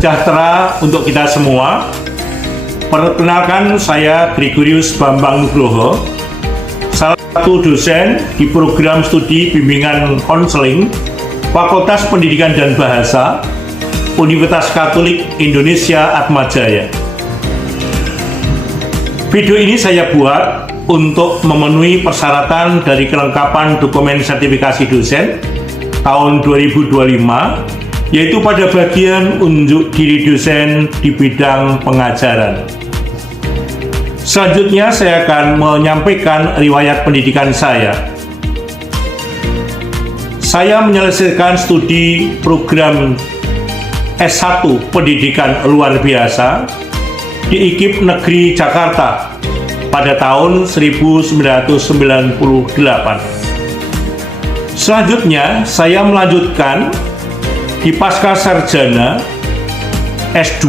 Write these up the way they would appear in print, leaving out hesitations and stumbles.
sejahtera untuk kita semua. Perkenalkan, saya Gregorius Bambang Nugroho, salah satu dosen di program studi bimbingan konseling Fakultas Pendidikan dan Bahasa Universitas Katolik Indonesia Atmajaya. Video ini saya buat untuk memenuhi persyaratan dari kelengkapan dokumen sertifikasi dosen tahun 2025, yaitu pada bagian unjuk diri dosen di bidang pengajaran. Selanjutnya saya akan menyampaikan riwayat pendidikan saya. Saya menyelesaikan studi program S1 Pendidikan Luar Biasa di IKIP Negeri Jakarta pada tahun 1998. Selanjutnya saya melanjutkan di Pasca Sarjana S2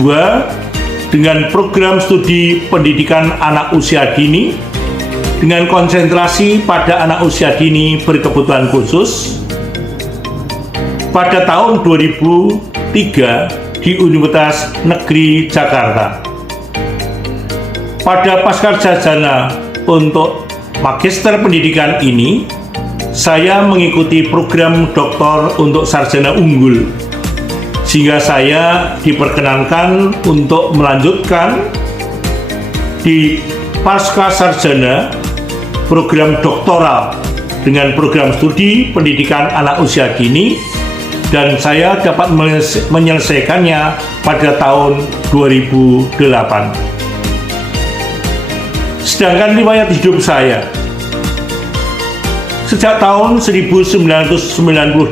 dengan program studi pendidikan anak usia dini dengan konsentrasi pada anak usia dini berkebutuhan khusus pada tahun 2003 di Universitas Negeri Jakarta. Pada Pasca Sarjana untuk Magister Pendidikan ini, saya mengikuti program doktor untuk sarjana unggul, sehingga saya diperkenankan untuk melanjutkan di Pasca Sarjana program doktoral dengan program studi pendidikan anak usia dini, dan saya dapat menyelesaikannya pada tahun 2008. Sedangkan riwayat hidup saya, sejak tahun 1998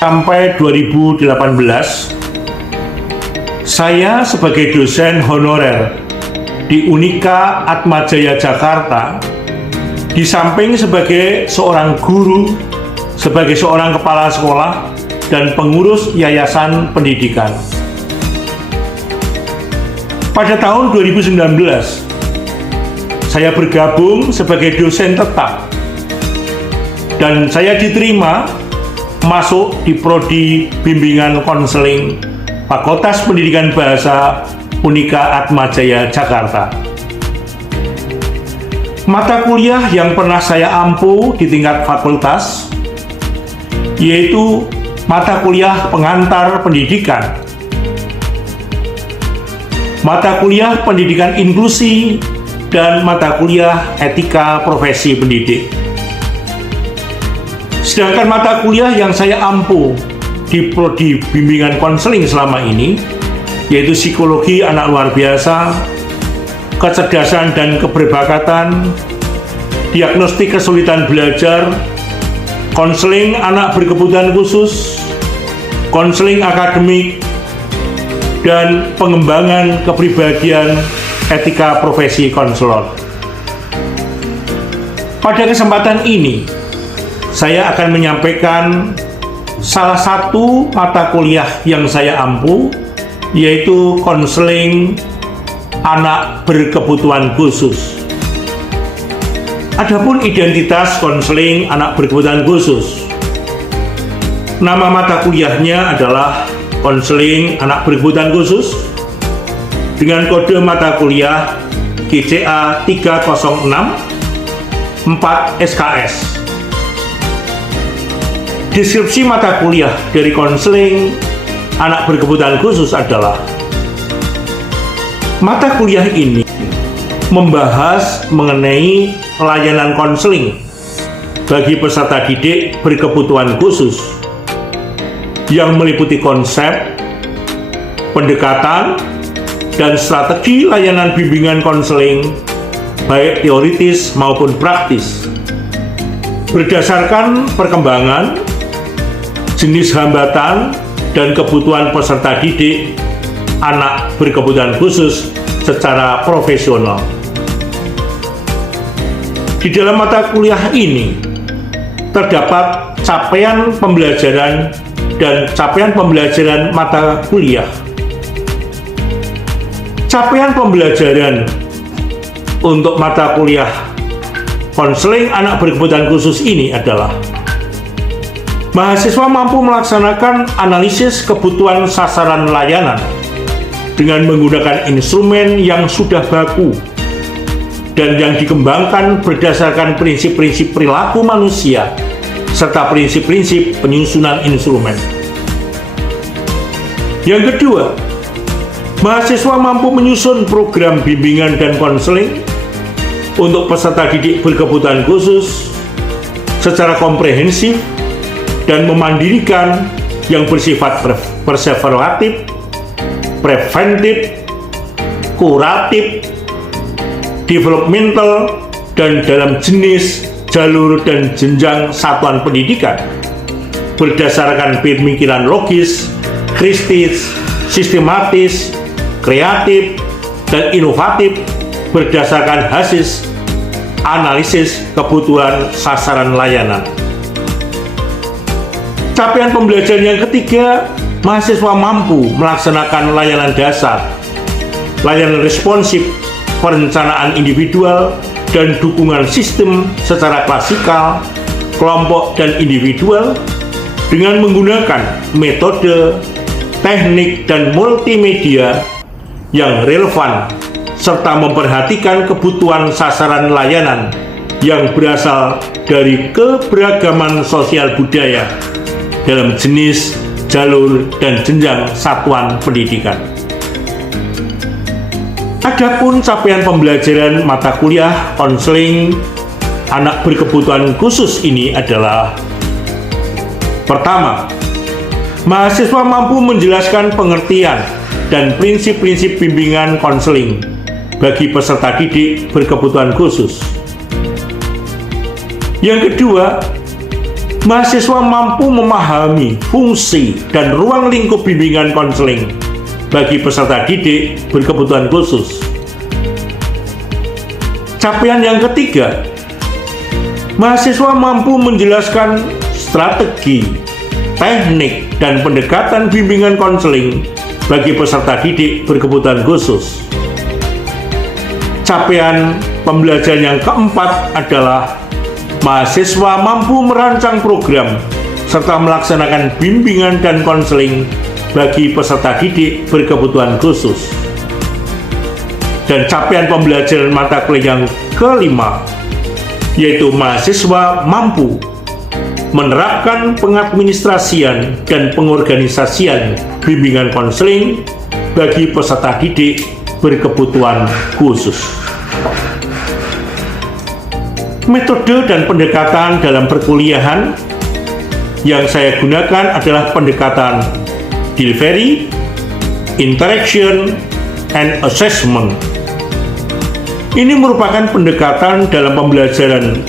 sampai 2018, saya sebagai dosen honorer di Unika Atmajaya Jakarta, di samping sebagai seorang guru, sebagai seorang kepala sekolah, dan pengurus yayasan pendidikan. Pada tahun 2019, saya bergabung sebagai dosen tetap dan saya diterima masuk di Prodi Bimbingan Konseling Fakultas Pendidikan Bahasa Unika Atmajaya Jakarta. Mata kuliah yang pernah saya ampu di tingkat fakultas yaitu mata kuliah pengantar pendidikan, mata kuliah pendidikan inklusi, dan mata kuliah etika profesi pendidik. Sedangkan mata kuliah yang saya ampu di Prodi Bimbingan Konseling selama ini yaitu psikologi anak luar biasa, kecerdasan dan keberbakatan, diagnostik kesulitan belajar, konseling anak berkebutuhan khusus, konseling akademik, dan pengembangan kepribadian etika profesi konselor. Pada kesempatan ini, saya akan menyampaikan salah satu mata kuliah yang saya ampu, yaitu konseling anak berkebutuhan khusus. Adapun identitas konseling anak berkebutuhan khusus, nama mata kuliahnya adalah konseling anak berkebutuhan khusus dengan kode mata kuliah GCA 306 4 SKS. Deskripsi mata kuliah dari konseling anak berkebutuhan khusus adalah: mata kuliah ini membahas mengenai layanan konseling bagi peserta didik berkebutuhan khusus yang meliputi konsep, pendekatan, dan strategi layanan bimbingan konseling baik teoritis maupun praktis berdasarkan perkembangan, jenis hambatan, dan kebutuhan peserta didik anak berkebutuhan khusus secara profesional. Di dalam mata kuliah ini terdapat capaian pembelajaran dan capaian pembelajaran mata kuliah. Capaian pembelajaran untuk mata kuliah konseling anak berkebutuhan khusus ini adalah Mahasiswa mampu melaksanakan analisis kebutuhan sasaran layanan dengan menggunakan instrumen yang sudah baku dan yang dikembangkan berdasarkan prinsip-prinsip perilaku manusia serta prinsip-prinsip penyusunan instrumen. Yang kedua, mahasiswa mampu menyusun program bimbingan dan konseling untuk peserta didik berkebutuhan khusus secara komprehensif dan memandirikan yang bersifat perseveratif, preventif, kuratif, developmental, dan dalam jenis, jalur, dan jenjang satuan pendidikan berdasarkan pemikiran logis, kritis, sistematis, kreatif, dan inovatif berdasarkan hasil analisis kebutuhan sasaran layanan. Capaian pembelajaran yang ketiga, mahasiswa mampu melaksanakan layanan dasar, layanan responsif, perencanaan individual, dan dukungan sistem secara klasikal, kelompok, dan individual dengan menggunakan metode, teknik, dan multimedia yang relevan serta memperhatikan kebutuhan sasaran layanan yang berasal dari keberagaman sosial budaya dalam jenis, jalur, dan jenjang satuan pendidikan. Adapun capaian pembelajaran mata kuliah konseling anak berkebutuhan khusus ini adalah: pertama, mahasiswa mampu menjelaskan pengertian dan prinsip-prinsip bimbingan konseling bagi peserta didik berkebutuhan khusus. Yang kedua, mahasiswa mampu memahami fungsi dan ruang lingkup bimbingan konseling bagi peserta didik berkebutuhan khusus. Capaian yang ketiga, mahasiswa mampu menjelaskan strategi, teknik, dan pendekatan bimbingan konseling bagi peserta didik berkebutuhan khusus. Capaian pembelajaran yang keempat adalah mahasiswa mampu merancang program serta melaksanakan bimbingan dan konseling bagi peserta didik berkebutuhan khusus. Dan capaian pembelajaran mata kuliah yang kelima, yaitu mahasiswa mampu menerapkan pengadministrasian dan pengorganisasian bimbingan konseling bagi peserta didik berkebutuhan khusus. Metode dan pendekatan dalam perkuliahan yang saya gunakan adalah pendekatan delivery, interaction, and assessment. Ini merupakan pendekatan dalam pembelajaran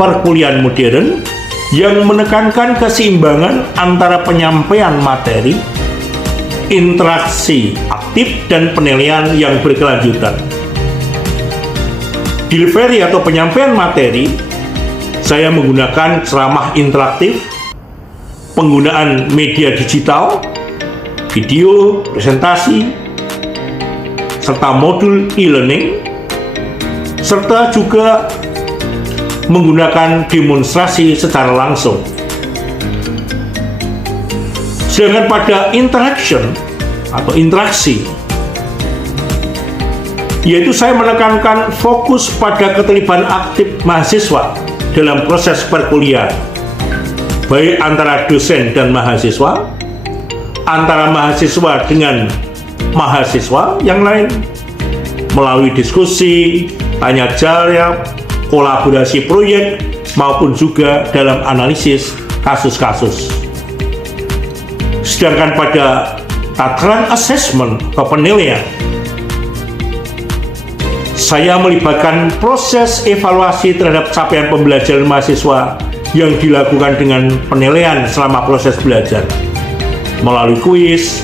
perkuliahan modern yang menekankan keseimbangan antara penyampaian materi, interaksi aktif, dan penilaian yang berkelanjutan. Delivery atau penyampaian materi, saya menggunakan ceramah interaktif, penggunaan media digital, video, presentasi, serta modul e-learning, serta juga menggunakan demonstrasi secara langsung. Sedangkan pada interaction atau interaksi, yaitu saya menekankan fokus pada keterlibatan aktif mahasiswa dalam proses perkuliahan, baik antara dosen dan mahasiswa, antara mahasiswa dengan mahasiswa yang lain, melalui diskusi, tanya jawab, kolaborasi proyek, maupun juga dalam analisis kasus-kasus. Sedangkan pada tataran assessment atau penilaian, saya melibatkan proses evaluasi terhadap capaian pembelajaran mahasiswa yang dilakukan dengan penilaian selama proses belajar melalui kuis,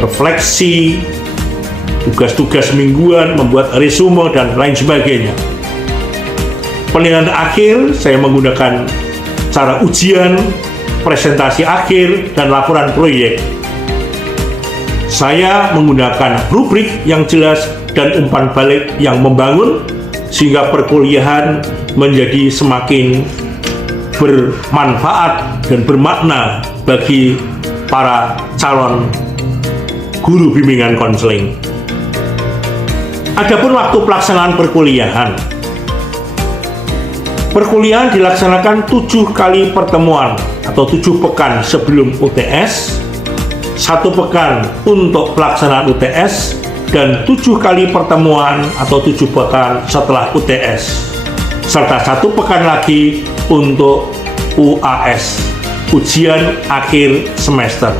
refleksi, tugas-tugas mingguan, membuat resume, dan lain sebagainya. Penilaian akhir saya menggunakan cara ujian, presentasi akhir, dan laporan proyek. Saya menggunakan rubrik yang jelas dan umpan balik yang membangun sehingga perkuliahan menjadi semakin bermanfaat dan bermakna bagi para calon guru bimbingan konseling. Adapun waktu pelaksanaan perkuliahan. Perkuliahan dilaksanakan 7 kali pertemuan atau 7 pekan sebelum UTS, 1 pekan untuk pelaksanaan UTS, dan 7 kali pertemuan atau 7 pekan setelah UTS, serta 1 pekan lagi untuk UAS, ujian akhir semester.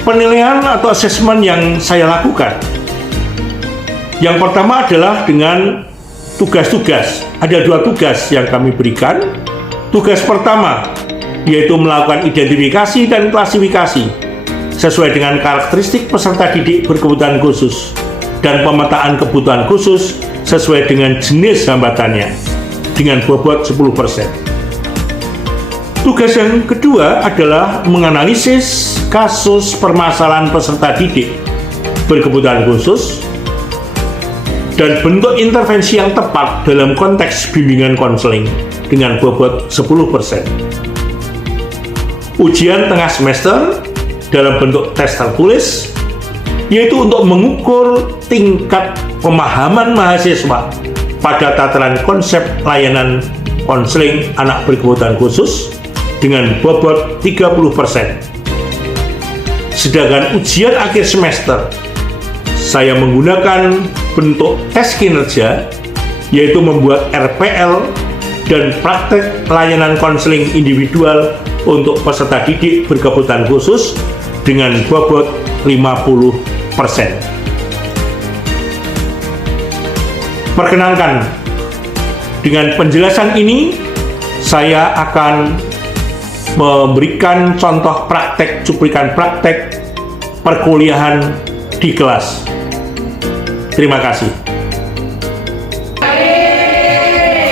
Penilaian atau asesmen yang saya lakukan, yang pertama adalah dengan tugas-tugas. Ada 2 tugas yang kami berikan. Tugas pertama yaitu melakukan identifikasi dan klasifikasi sesuai dengan karakteristik peserta didik berkebutuhan khusus dan pemetaan kebutuhan khusus sesuai dengan jenis hambatannya dengan bobot 10%. Tugas yang kedua adalah menganalisis kasus permasalahan peserta didik berkebutuhan khusus dan bentuk intervensi yang tepat dalam konteks bimbingan konseling dengan bobot 10%. Ujian tengah semester dalam bentuk tes tertulis, yaitu untuk mengukur tingkat pemahaman mahasiswa pada tataran konsep layanan konseling anak berkebutuhan khusus dengan bobot 30%. Sedangkan ujian akhir semester, saya menggunakan bentuk tes kinerja, yaitu membuat RPL dan praktek layanan konseling individual untuk peserta didik berkebutuhan khusus dengan bobot 50%. Perkenalkan, dengan penjelasan ini saya akan memberikan contoh praktek, cuplikan praktek perkuliahan di kelas. Terima kasih.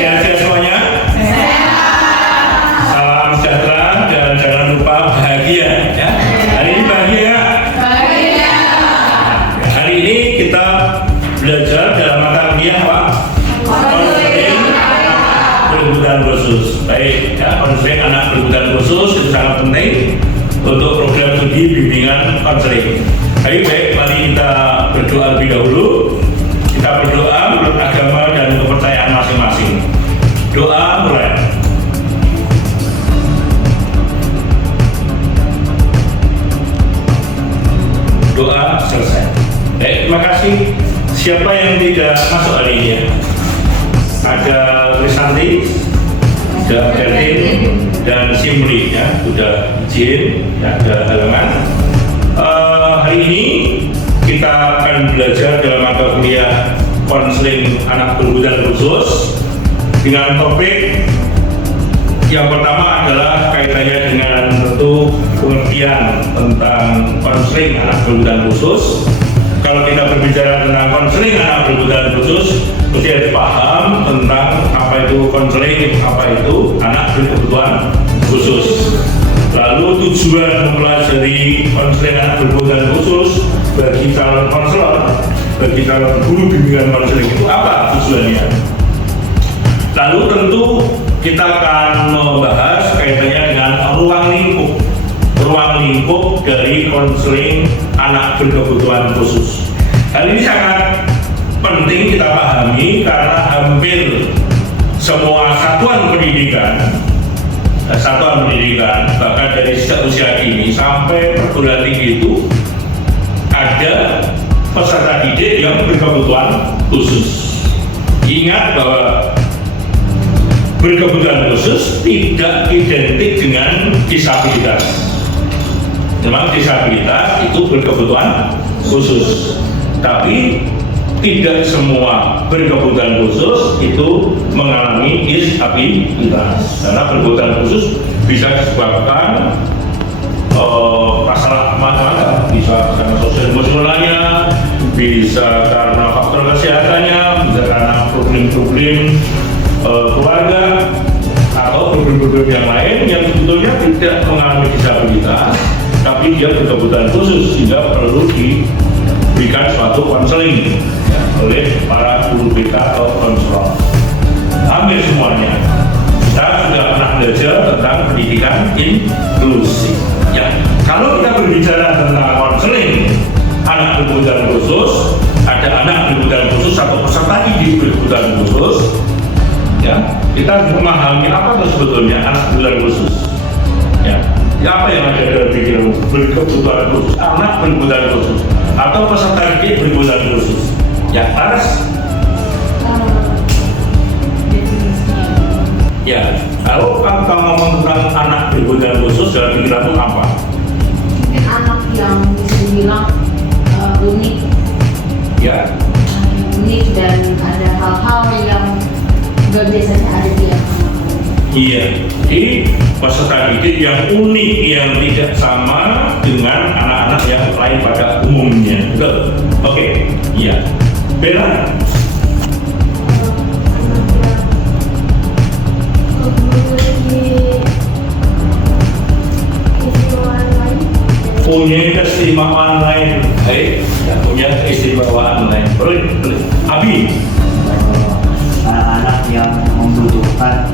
Sehat-sehat semuanya? Salam sejahtera dan jangan lupa bahagia ya. Hari ini bahagia ya? Bahagia. Hari ini kita belajar dalam mata kuliah apa? Konseling berkebutuhan khusus. Baik ya, konseling anak berkebutuhan khusus itu sangat penting untuk program studi bimbingan konseling. Baik, mari kita berdoa lebih dahulu. Kita berdoa menurut agama dan kepercayaan masing-masing. Doa mulai. Doa selesai. Baik, terima kasih. Siapa yang tidak masuk hari ini ya? Ada Risanti, ada Bertin, dan Simri ya, sudah izin, ya, ada halangan. Hari ini kita akan belajar dalam mata kuliah konseling anak berkebutuhan khusus dengan topik yang pertama adalah kaitannya dengan tentu pengertian tentang konseling anak berkebutuhan khusus. Kalau kita berbicara tentang konseling anak berkebutuhan khusus, mesti harus paham tentang apa itu konseling, apa itu anak berkebutuhan khusus. Lalu tujuan mempelajari konseling anak berkebutuhan khusus bagi calon konselor, bagi calon guru bimbingan konseling itu apa tujuannya? Lalu tentu kita akan membahas kaitannya dengan ruang lingkup dari konseling anak berkebutuhan khusus. Hal ini sangat penting kita pahami karena hampir semua satuan pendidikan, bahkan dari sejak usia dini sampai perguruan tinggi itu ada peserta didik yang berkebutuhan khusus. Ingat bahwa berkebutuhan khusus tidak identik dengan disabilitas. Memang disabilitas itu berkebutuhan khusus, tapi tidak semua berkebutuhan khusus itu mengalami disabilitas, karena berkebutuhan khusus bisa disebabkan masalah macam-macam, bisa karena sosial emosionalnya, bisa karena faktor kesehatannya, bisa karena problem-problem keluarga atau problem-problem yang lain yang sebetulnya tidak mengalami disabilitas, tapi dia berkebutuhan khusus sehingga perlu diberikan suatu konseling ya, oleh para guru BK atau konselor. Hampir semuanya kita sudah tentang pendidikan inklusif. Ya, kalau kita berbicara tentang konseling anak berkebutuhan khusus, ada anak berkebutuhan khusus atau peserta didik berkebutuhan khusus, ya, kita harus memahami apa itu sebetulnya anak berkebutuhan khusus. Ya, apa yang ada dalam pikiran berkebutuhan khusus, anak berkebutuhan khusus, atau peserta didik berkebutuhan khusus. Ya, harus. Ya, kalau kita ngomong tentang anak berkebutuhan khusus dalam pikiranmu apa? Mungkin anak yang bisa dibilang unik. Ya. Unik dan ada hal-hal yang gak biasanya ada di anak. Iya, jadi peserta didik yang unik yang tidak sama dengan anak-anak yang lain pada umumnya. Betul? Oke, iya. Bella? Punya keistimewaan lain, punya keistimewaan lain. Boleh. Abi? Anak-anak yang membutuhkan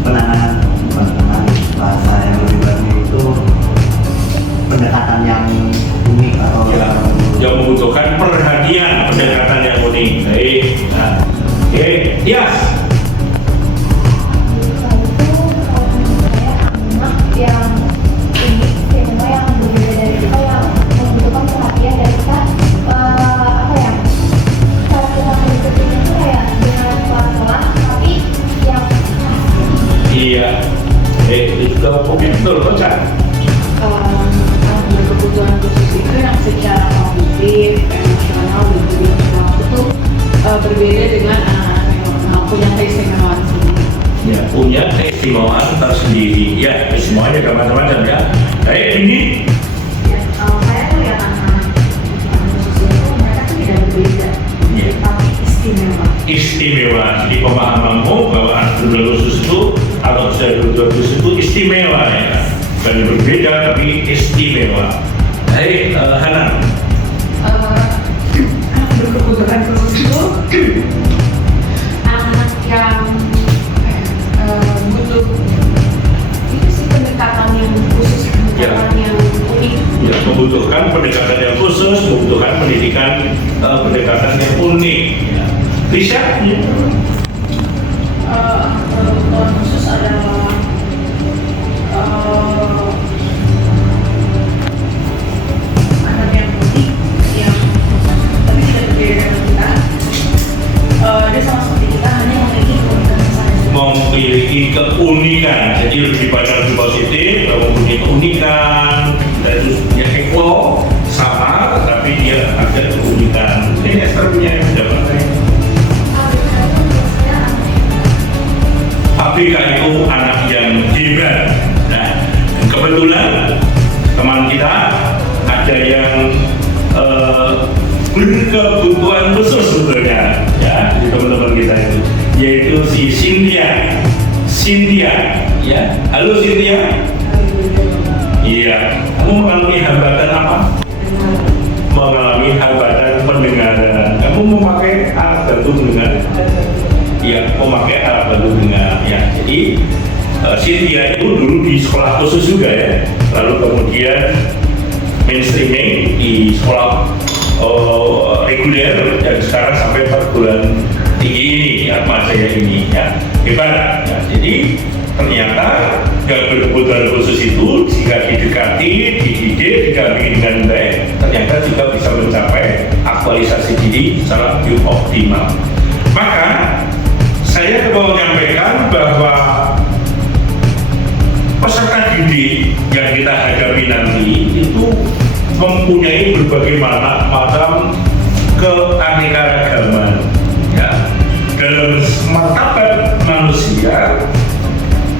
penanganan, bahasa yang lebih baik itu pendekatan yang unik atau yang membutuhkan perhatian, pendekatan yang unik. Baik. Nah, oke, Tias. Anak yang unik, yang berbeda dari kita, yang membutuhkan perhatian dari kita, apa ya? Cara kita mengikutinya itu kayak dengan pelan-pelan, tapi yang Iya. Itu juga betul, Kocak. Anak berkebutuhan khusus itu yang secara kognitif, emosional, dan juga intelektual itu berbeda dengan anak-anak yang normal, punya keistimewaan sendiri. Ya, punya keistimewaan tersendiri. Ya, keistimewanya ada macam-macam ya. Baik, ini Ya, kalau saya melihat anak-anak khusus itu mereka tuh tidak berbeda, ya, tapi istimewa. istimewa. Jadi pemahamanmu bahwa anak berkebutuhan khusus itu atau saya berkebutuhan khusus itu istimewa ya. Bukan berbeda tapi istimewa. Baik, Hana. Anak berkebutuhan khusus itu anak yang butuh itu sih pendekatan yang khusus, pendekatan yang unik. Ya, membutuhkan pendekatan yang khusus, membutuhkan pendekatan yang unik. Ya. Bisa? Ya. Kebutuhan khusus adalah anak yang unik, yang tapi tidak berbeda dengan kita. Dia sama seperti kita, hanya memiliki keunikan saja. Memiliki keunikan, jadi lebih pada lebih positif, mempunyai keunikan, dan itu punya ego sama, tetapi dia ada keunikan. Ini Esther punya yang sudah pakai. ABK itu anak yang hebat. Nah, kebetulan teman kita ada yang berkebutuhan khusus sebetulnya, ya, di teman-teman kita itu, yaitu si Cynthia, ya. Halo Cynthia. Iya. Kamu mengalami hambatan apa? Mengalami hambatan pendengaran. Kamu memakai alat bantu mendengar? Iya, memakai alat bantu dengar. Ya, jadi Cynthia itu dulu di sekolah khusus juga ya. Lalu kemudian mainstreaming di sekolah reguler dan sekarang sampai perguruan tinggi ini ya, Masaya ini ya, hebat ya. Jadi ternyata yang berkebutuhan khusus itu jika didekati, dididik, didampingi dengan baik, ternyata juga bisa mencapai aktualisasi diri secara optimal. Maka saya mau menyampaikan bahwa peserta didik yang kita hadapi nanti itu mempunyai berbagai macam keanekaragaman ya. Dalam martabat manusia,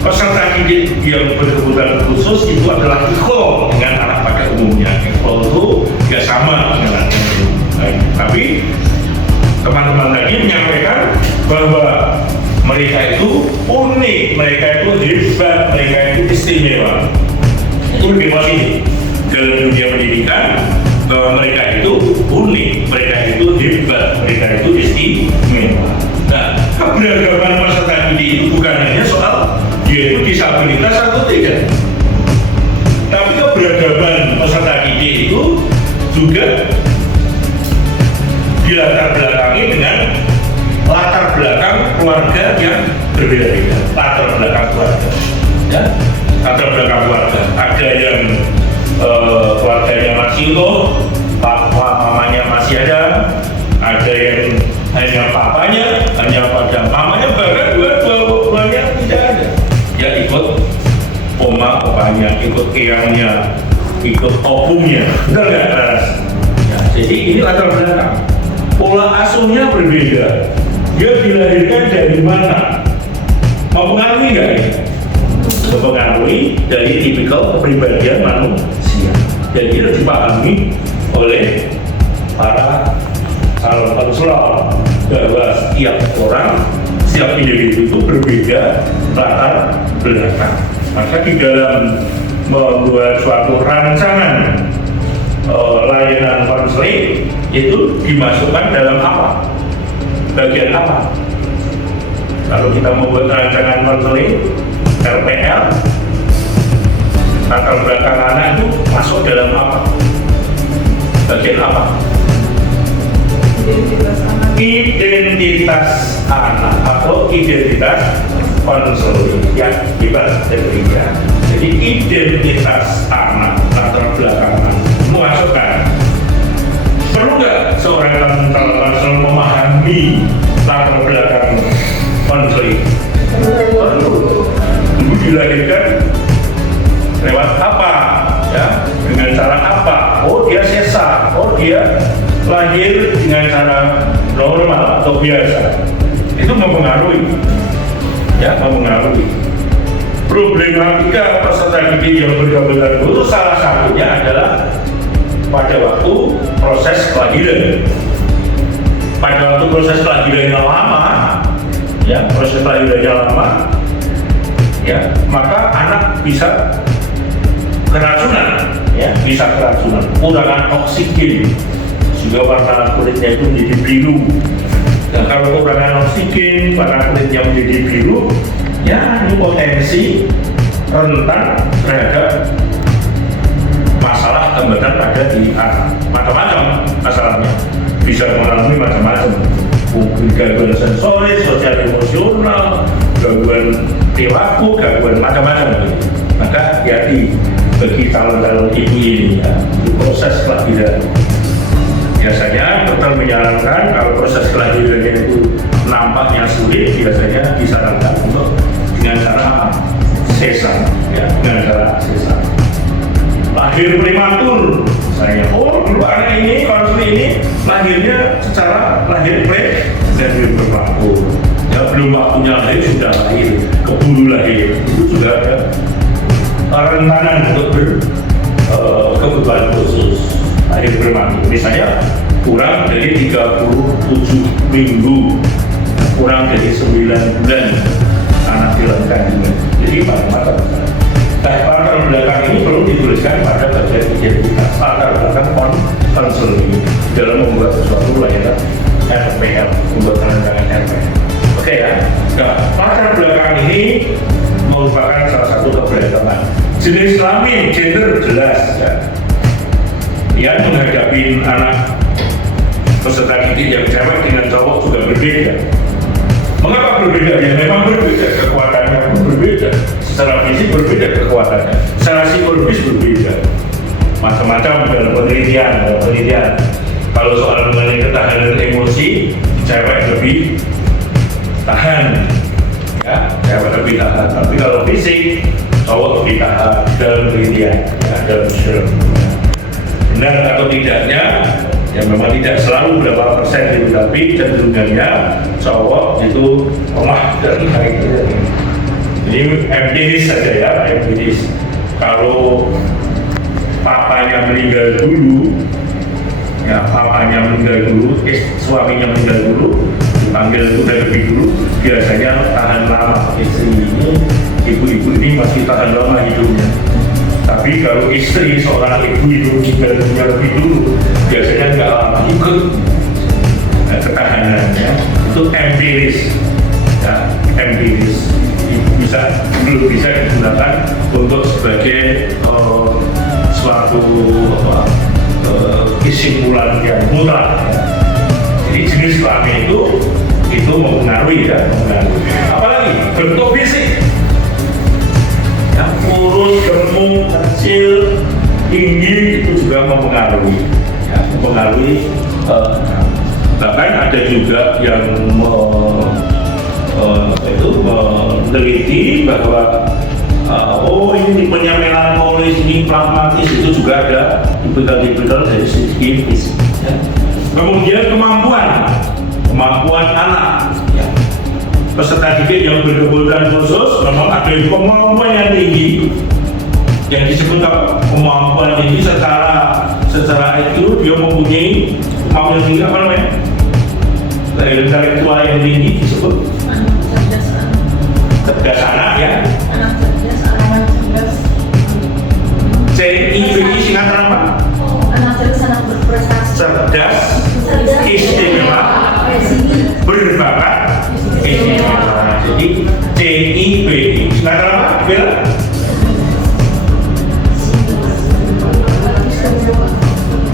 peserta didik yang berkebutuhan khusus itu adalah equal dengan anak pada umumnya. Equal itu tidak sama dengan anak itu. Tapi teman-teman tadi menyampaikan bahwa mereka itu unik, mereka itu hebat, mereka itu istimewa. Itu lebih positif dalam dunia pendidikan, bahwa mereka itu unik, mereka itu hebat, mereka itu istimewa. Nah, keberagaman peserta didik itu bukan hanya soal dia itu disabilitas atau tidak, tapi keberagaman peserta didik itu juga dilatar belakangi dengan latar belakang keluarga yang berbeda-beda. Latar belakang keluarga, ya, latar belakang keluarga. Ada yang keluarganya masih utuh, mamanya masih ada yang hanya papanya, hanya pada mamanya, bahkan dua-duanya tidak ada. Ya ikut opanya, ikut eyangnya, ikut opungnya, benar nggak? Ya, jadi ini latar belakang. Pola asuhnya berbeda. Dia dilahirkan dari mana? Mempengaruhi nggak ini? Mempengaruhi dari tipikal kepribadian manusia. Dan ini harus dipahami oleh para calon konselor bahwa setiap orang, setiap individu itu berbeda latar belakang. Maka di dalam membuat suatu rancangan layanan konseling itu dimasukkan dalam apa? Bagian apa? Kalau kita membuat rancangan konseling RPL, latar belakang anak itu masuk dalam apa? Bagian apa? Identitas anak atau identitas konseling yang bebas berbeda. Jadi identitas anak, latar belakang anak masukkan. Perlu nggak seorang konselor memahami latar belakang konseling? Perlu. Ibu dilahirkan lewat apa? Ya, dengan cara apa? Oh, dia sesar. Oh, dia lahir dengan cara normal atau biasa. Itu mempengaruhi. Ya, mempengaruhi. Problematika peserta didik yang berkebutuhan khusus salah satunya adalah pada waktu proses kelahiran. Pada waktu proses kelahirannya lama, ya, proses kelahirannya lama, ya, maka anak bisa keracunan, ya, bisa keracunan, kurangan oksigen, juga warna kulitnya itu menjadi biru. Dan kalau kekurangan oksigen, warna kulitnya menjadi biru, ya ini potensi rentan terhadap masalah hambatan pada di anak. Macam-macam masalahnya, bisa mengalami macam-macam. Mungkin gangguan sensoris, sosial emosional, gangguan perilaku, gangguan macam-macam. Maka hati bagi calon-calon ibu ini, ya, di proses kelahiran. Biasanya dokter menyarankan kalau proses kelahirannya itu nampaknya sulit, biasanya disarankan untuk dengan cara apa? Sesar, ya, dengan cara sesar. Lahir prematur, misalnya, oh dulu anak ini, konsul ini lahirnya secara lahir prematur, ya belum waktunya lahir sudah lahir, keburu lahir, itu juga ada rentanan untuk berkebutuhan khusus. Lahir prematur, misalnya kurang dari 37 minggu, kurang dari 9 bulan anak dalam kandungan. Jadi macam-macam. Nah, latar belakang ini perlu dituliskan pada bagian identitas latar belakang konseling dalam membuat sesuatu layanan RPL, membuat rancangan RPL. Oke ya. Nah, latar belakang ini merupakan salah satu keberagaman. Jenis kelamin, gender jelas ya. Yang menghadapi anak peserta didik yang cewek dengan cowok juga berbeda. Mengapa berbeda? Ya memang berbeda, kekuatannya pun berbeda. Secara fisik berbeda kekuatannya, secara psikologis berbeda. Macam-macam dalam penelitian. Kalau soal mengenai ketahanan emosi, cewek lebih tahan, ya, cewek lebih tahan. Tapi kalau fisik, cowok lebih tahan dalam penelitian, ya, dalam film. Benar atau tidaknya, ya memang tidak selalu berapa persen itu, tapi cenderungannya cowok itu lemah dan baik. Ini empiris saja ya, empiris. Kalau papanya meninggal dulu, ya papanya meninggal dulu, suaminya meninggal dulu, dipanggil udah lebih dulu, biasanya tahan lama. Istri ini, ibu-ibu ini masih tahan lama hidupnya. Tapi kalau istri seorang ibu itu meninggal lebih dulu, biasanya nggak lama ikut. ketahanannya itu empiris, ya, empiris belum bisa digunakan untuk sebagai suatu kesimpulan yang mutlak. Ya. Jadi jenis kelamin itu mempengaruhi, ya, mempengaruhi. Apalagi bentuk fisik, yang kurus, gemuk, kecil, tinggi itu juga mempengaruhi, ya, mempengaruhi. Bahkan ada juga yang meneliti bahwa ini tipenya melankolis, ini pragmatis, itu juga ada tipikal dari segi fisik. Ya. Kemudian kemampuan anak. Ya. Peserta didik yang berkebutuhan khusus memang ada kemampuan yang tinggi, yang disebut kemampuan tinggi secara IQ, dia mempunyai kemampuan yang tinggi, apa namanya? Intelektual yang tinggi disebut cerdas anak, ya. Anak cerdas, anak cerdas. CIPI singkatan apa? Anak cerdas, anak berprestasi. Cerdas, istimewa, berbakat, istimewa. Jadi CIPI singkatan apa? Bella?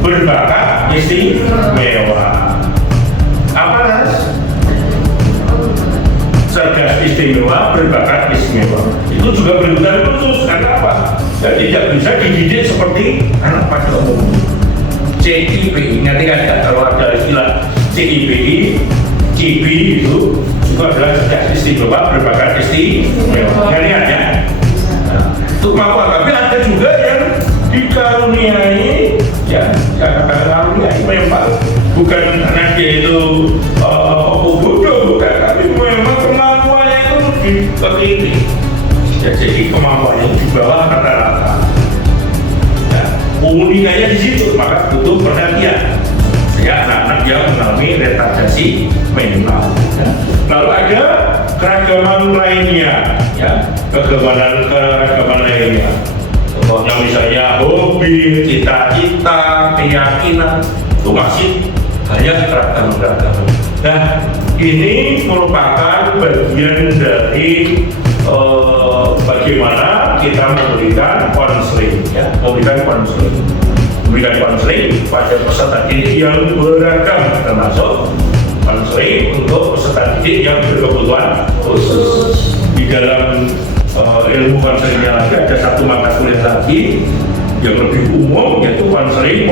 Berbakat, istimewa. Apa Mas? Cerdas istimewa, berbakat istimewa. Itu juga berkebutuhan khusus. Karena apa? Ya, tidak bisa dididik seperti anak pada umumnya. CIPI, nanti kan kalau ada istilah CIPI, CIPI itu adalah cerdas istimewa, berbakat istimewa. Kalian ya? Nah, itu kemampuan. Tapi ada juga yang dikaruniai, ya, dikaruniai memang bukan karena dia itu bodoh, bukan, tapi memang kemampuannya itu seperti ini. Ya, jadi kemampuannya di bawah rata-rata. Ya, komunikasinya di situ, maka butuh perhatian. Ya, anak-anak yang mengalami retardasi mental. Ya. Lalu ada keragaman lainnya, ya, keragaman lainnya. Contohnya misalnya hobi, cita-cita, keyakinan, itu masih banyak keragaman. Nah, ini merupakan bagian dari bagaimana kita memberikan konseling, ya, memberikan konseling pada peserta didik yang beragam, termasuk konseling untuk peserta didik yang berkebutuhan khusus. Di dalam ilmu konselingnya lagi ada satu mata kuliah lagi yang lebih umum, yaitu konseling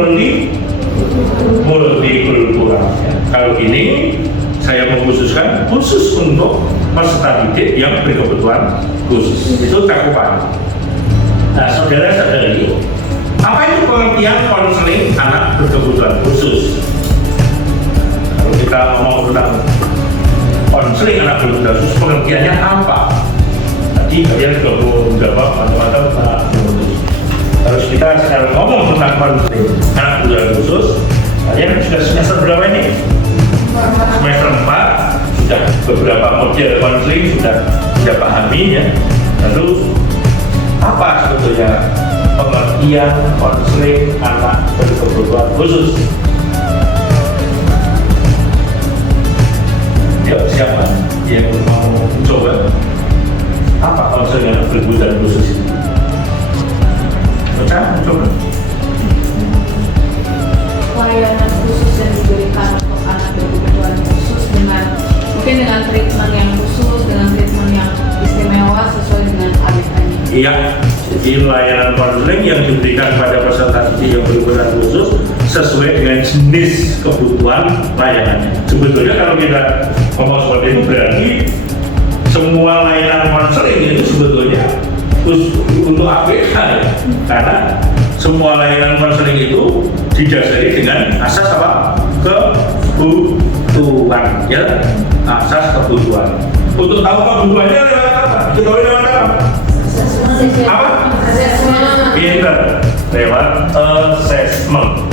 multikultural. Kalau ini saya mengkhususkan khusus untuk peserta didik yang berkebutuhan khusus, itu cakupan. Nah, saudara-saudari, apa itu pengertian konseling anak berkebutuhan khusus? Kalau kita ngomong tentang konseling anak berkebutuhan khusus, pengertiannya apa? Tadi kalian juga belum jawab, teman-teman. Harus kita sekarang ngomong tentang konseling anak berkebutuhan khusus. Kalian sudah semester berapa ini? Semester 4, sudah beberapa model konseling sudah pahami, ya. Lalu apa sebetulnya pengertian konseling anak berkebutuhan khusus? Ya, siapa yang mau mencoba? Apa konseling anak berkebutuhan khusus itu? Coba. Layanan khusus yang diberikan untuk anak berkebutuhan khusus dengan treatment yang khusus, dengan treatment yang istimewa sesuai dengan kearifan. Iya, jadi layanan konseling yang diberikan pada peserta didik yang berkebutuhan khusus sesuai dengan jenis kebutuhan layanannya. Sebetulnya kalau kita ngomong seperti itu berarti semua layanan konseling itu sebetulnya untuk APK, ya. Karena semua layanan konseling itu didasari dengan asas apa? Kebutuhan, ya, asas kebutuhan. Untuk tahu kebutuhannya lewat apa? Diketahui lewat apa? Apa? Pinter, lewat assessment.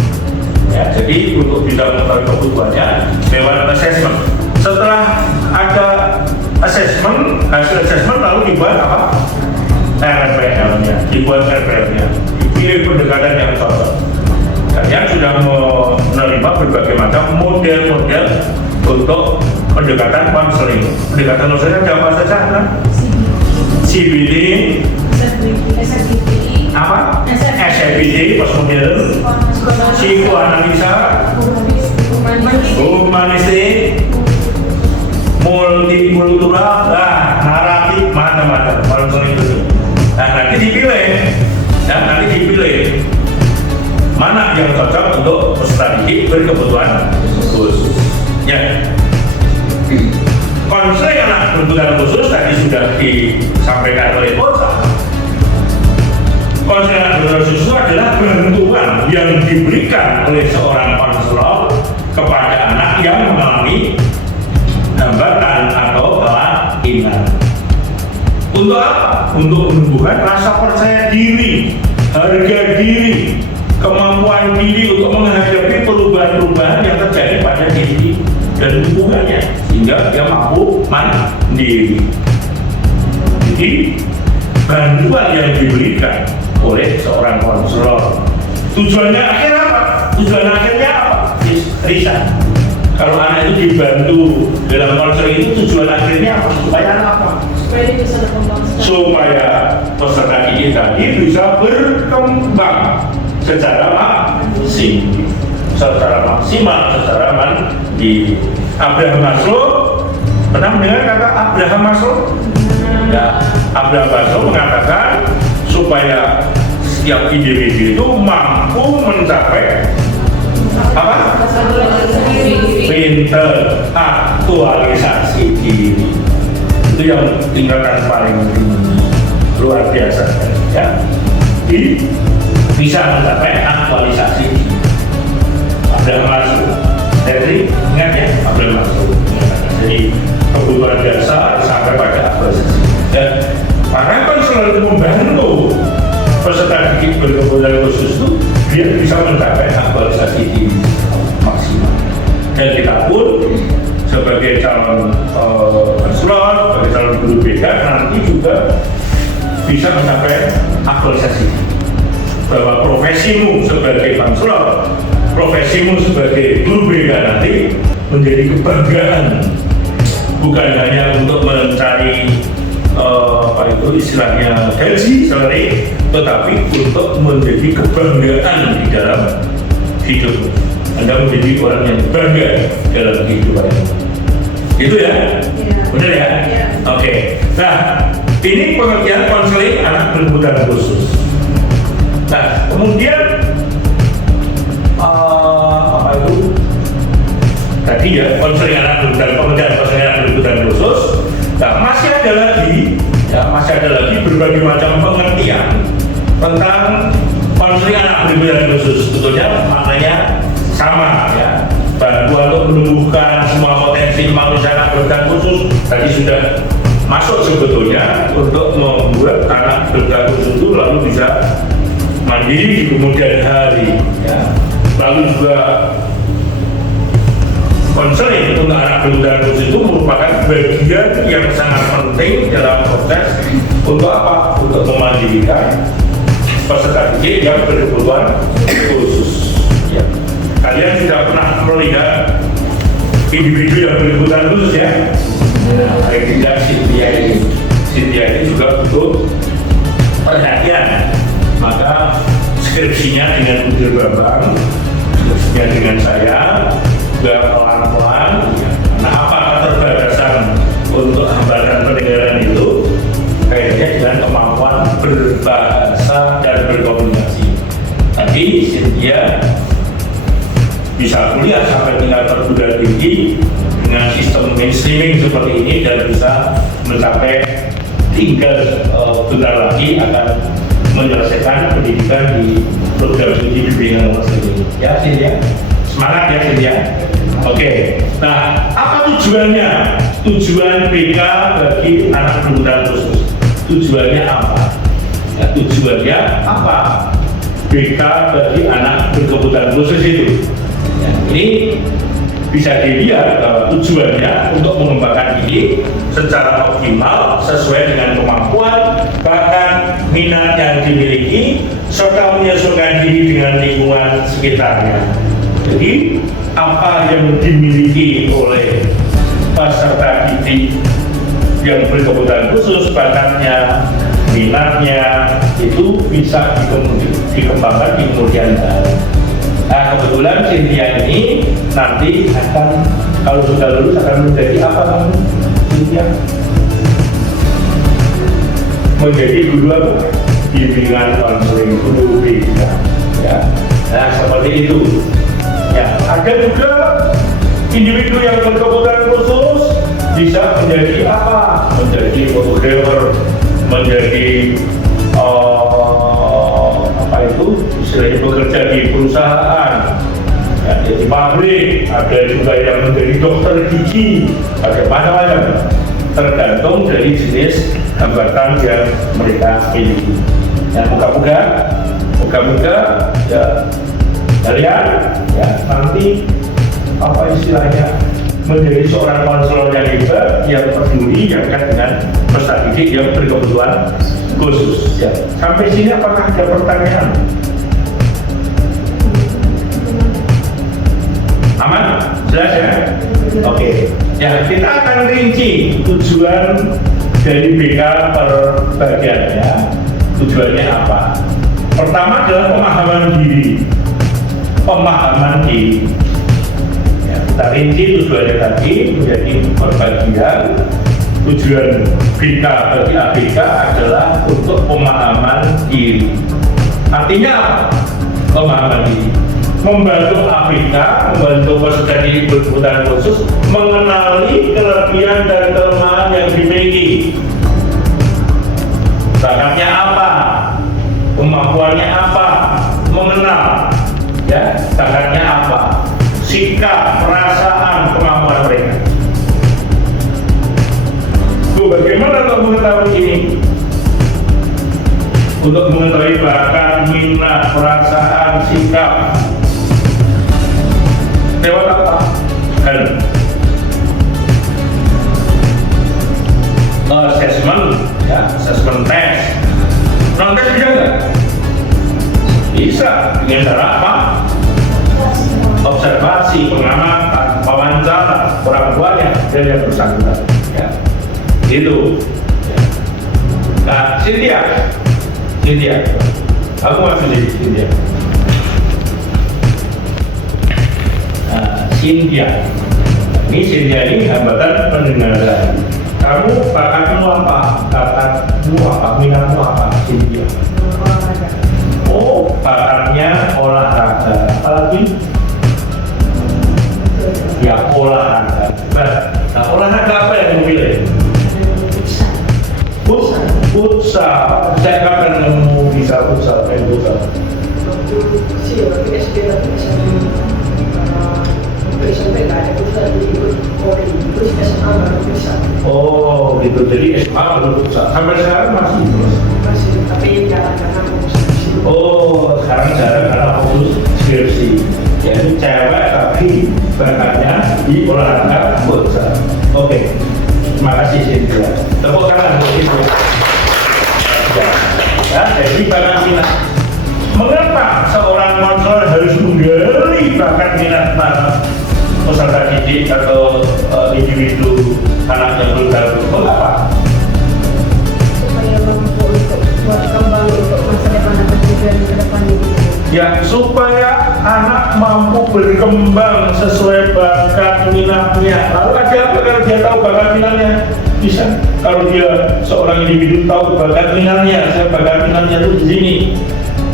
Ya, jadi untuk bisa mengetahui kebutuhannya lewat assessment. Setelah ada assessment, hasil assessment lalu dibuat apa? RPL-nya, dipilih pendekatan yang cocok. Jadi kalian sudah menerima berbagai macam model-model untuk pendekatan konseling. Pendekatan konseling ada apa saja? Kan? CBT, SFBT, apa? SFBT, postmodern, psikoanalisa, humanistik, multikultural, naratif, macam-macam konseling itu. Nah, nanti dipilih mana yang cocok untuk peserta didik berkebutuhan khusus. Ya, konseling anak berkebutuhan khusus tadi sudah disampaikan oleh Bosa. Konseling anak berkebutuhan khusus itu adalah bantuan yang diberikan oleh seorang konselor kepada anak yang mengalami hambatan atau kelainan. Untuk apa? Untuk menumbuhkan rasa percaya diri, harga diri, kemampuan diri untuk menghadapi perubahan-perubahan yang terjadi pada diri dan lingkungannya, sehingga dia mampu mandiri. Jadi bantuan yang diberikan oleh seorang konselor, tujuannya akhir apa? Tujuan akhirnya apa? Riset. Kalau anak itu dibantu dalam konseling itu tujuan akhirnya apa? Supaya anak apa? supaya dia bisa berkembang Supaya peserta didik tadi bisa berkembang secara maksimal, secara mandiri. Abraham Maslow, pernah mendengar kata Abraham Maslow? Ya, Abraham Maslow mengatakan supaya setiap individu itu mampu mencapai apa? Pinter, aktualisasi diri. Itu yang tingkatan paling luar biasa, ya. Bisa mencapai aktualisasi diri. Abraham Maslow. Jadi ingat ya, Abraham Maslow. Jadi kebutuhan dasar sampai pada aktualisasi. Dan para konselor itu membantu peserta didik berkebutuhan khusus itu dia bisa mencapai aktualisasi diri maksimal. Dan kita pun sebagai calon konselor, sebagai calon guru BK nanti juga bisa mencapai aktualisasi diri. Bahwa profesimu sebagai konselor, profesimu sebagai guru BK nanti menjadi kebanggaan, bukan hanya untuk mencari apa itu istilahnya gaji, salary, tetapi untuk menjadi kebanggaan di dalam hidup. Anda menjadi orang yang bangga dalam kehidupan. Itu ya? Benar ya? Oke. Nah, ini pengertian konseling anak berkebutuhan khusus. Nah, kemudian apa itu? Tadi ya, konseling anak berkebutuhan khusus. Nah, masih ada lagi berbagai macam pengertian tentang konseling anak berkebutuhan khusus. Sebetulnya maknanya sama ya, bantuan untuk menumbuhkan semua potensi manusia anak berkebutuhan khusus tadi sudah masuk sebetulnya untuk membuat anak berkebutuhan khusus itu lalu bisa mandiri di kemudian hari ya. Lalu juga konseling untuk anak berkebutuhan khusus itu merupakan bagian yang sangat penting dalam proses untuk apa? Untuk memandirikan peserta didik yang berkebutuhan khusus ya. Kalian sudah pernah melihat individu yang berkebutuhan khusus ya? Paling tidak Cynthia ini juga butuh perhatian. Maka skripsinya dengan Udir Bambang, skripsinya dengan saya juga pelan-pelan ya. Nah, apa keterbatasan untuk hambatan pendengaran itu? Kayaknya dengan kemampuan berbahasa dan berkomunikasi. Tadi Cynthia bisa kuliah sampai tingkat perguruan tinggi dengan sistem mainstreaming seperti ini dan bisa mencapai tinggal bentar lagi akan menyelesaikan pendidikan di program studi bimbingan nomor 1. Ya, Cynthia. Semangat ya, Cynthia. Oke. Nah, apa tujuannya? Tujuan BK bagi anak berkebutuhan khusus. Tujuannya apa? Ya, tujuannya apa? BK bagi anak berkebutuhan khusus itu. Ya, ini bisa dilihat bahwa tujuannya untuk mengembangkan diri secara optimal sesuai dengan kemampuan, bakat, minat yang dimiliki, serta menyesuaikan diri dengan lingkungan sekitarnya. Jadi apa yang dimiliki oleh peserta didik yang berkebutuhan khusus, bakatnya, minatnya, itu bisa dikembangkan di kemudian hari. Nah, kebetulan Cynthia ini nanti akan, kalau sudah lulus, akan menjadi apa kamu, Cynthia? Menjadi guru apa? Bimbingan konseling, guru BK. Ya. Nah, seperti itu. Ya, ada juga individu yang berkebutuhan khusus bisa menjadi apa? Menjadi fotografer, menjadi apa itu? Istilahnya bekerja di perusahaan, ya, di pabrik. Ada juga yang menjadi dokter gigi. Ada macam-macam. Tergantung dari jenis hambatan yang mereka miliki. Ya, moga-moga ya kalian ya nanti apa istilahnya menjadi seorang konselor yang hebat, yang peduli, yang dekat dengan peserta didik yang berkebutuhan khusus. Ya. Sampai sini apakah ada pertanyaan? Aman? Jelas ya? Oke. Ya, kita akan rinci tujuan dari BK per bagian ya. Tujuannya apa? Pertama adalah pemahaman diri. Pemahaman diri. Ya, kita rinci tujuannya tadi menjadi perbagian. Tujuan BK bagi ABK adalah untuk pemahaman diri. Artinya apa? Pemahaman diri. Membantu ABK, membantu peserta didik berkebutuhan khusus mengenali kelebihan dan kelemahan yang dimiliki. Bakatnya apa? Kemampuannya apa? Mengenal, ya, bakatnya apa? Sikap, perasaan, kemampuan mereka. Bagaimana untuk mengetahui ini? Untuk mengetahui bakat, minat, perasaan, sikap, lewat apa? Assessment, ya, assessment test. Non-tes bisa nggak? Bisa. Dengan cara apa? Observasi, pengamatan, wawancara, orang tuanya, dan yang bersangkutan. Ya. Itu. Nah, Cynthia, aku masuk di Cynthia. Nah, Cynthia ini hambatan pendengaran. Kamu bakatmu apa? Minatmu apa, Cynthia? Olahraga. Oh, bakatnya olahraga. Apalagi? Ya, olahraga. Nah, olahraga apa yang kamu pilih? Futsal. Saya kapan kamu bisa futsal? Main futsal? Oh, gitu. Jadi SMA belum futsal. Sampai sekarang masih terus? Oh, sekarang jarang karena fokus skripsi. Jadi cewek tapi bakatnya di olahraga futsal. Oke. Terima kasih Cynthia. Tepuk tangan untuk Cynthia. Ya, jadi bakat minat. Mengapa seorang konselor harus menggali bakat minat peserta didik atau individu anak yang bergabung? Mengapa? Supaya mampu untuk berkembang untuk masa depan dan tujuan ke depan ini. Ya, supaya anak mampu berkembang sesuai bakat minatnya. Lalu ada apa kalau dia tahu bakat minatnya? Bisa. Kalau dia seorang individu tahu bakat minatnya, saya bakat minatnya itu di sini.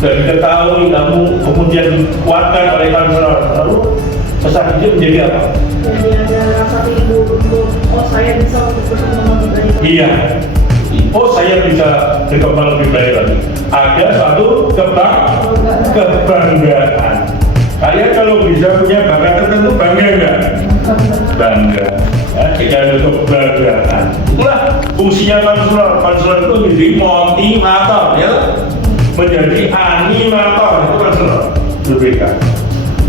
Dan diketahui, kamu kemudian kuatkan oleh konselor. Lalu peserta didik menjadi apa? Jadi ada rasa rindu untuk, oh saya bisa untuk berkembang lebih baik. Iya. Oh, saya bisa berkembang lebih baik lagi. Ada suatu kebanggaan. Kalian kalau bisa punya bakat tertentu bangga nggak? Bangga. Ya, jika ada kebanggaan. Itulah fungsinya konselor. Konselor itu menjadi motivator, ya, menjadi animator. Itu konselor berbeda.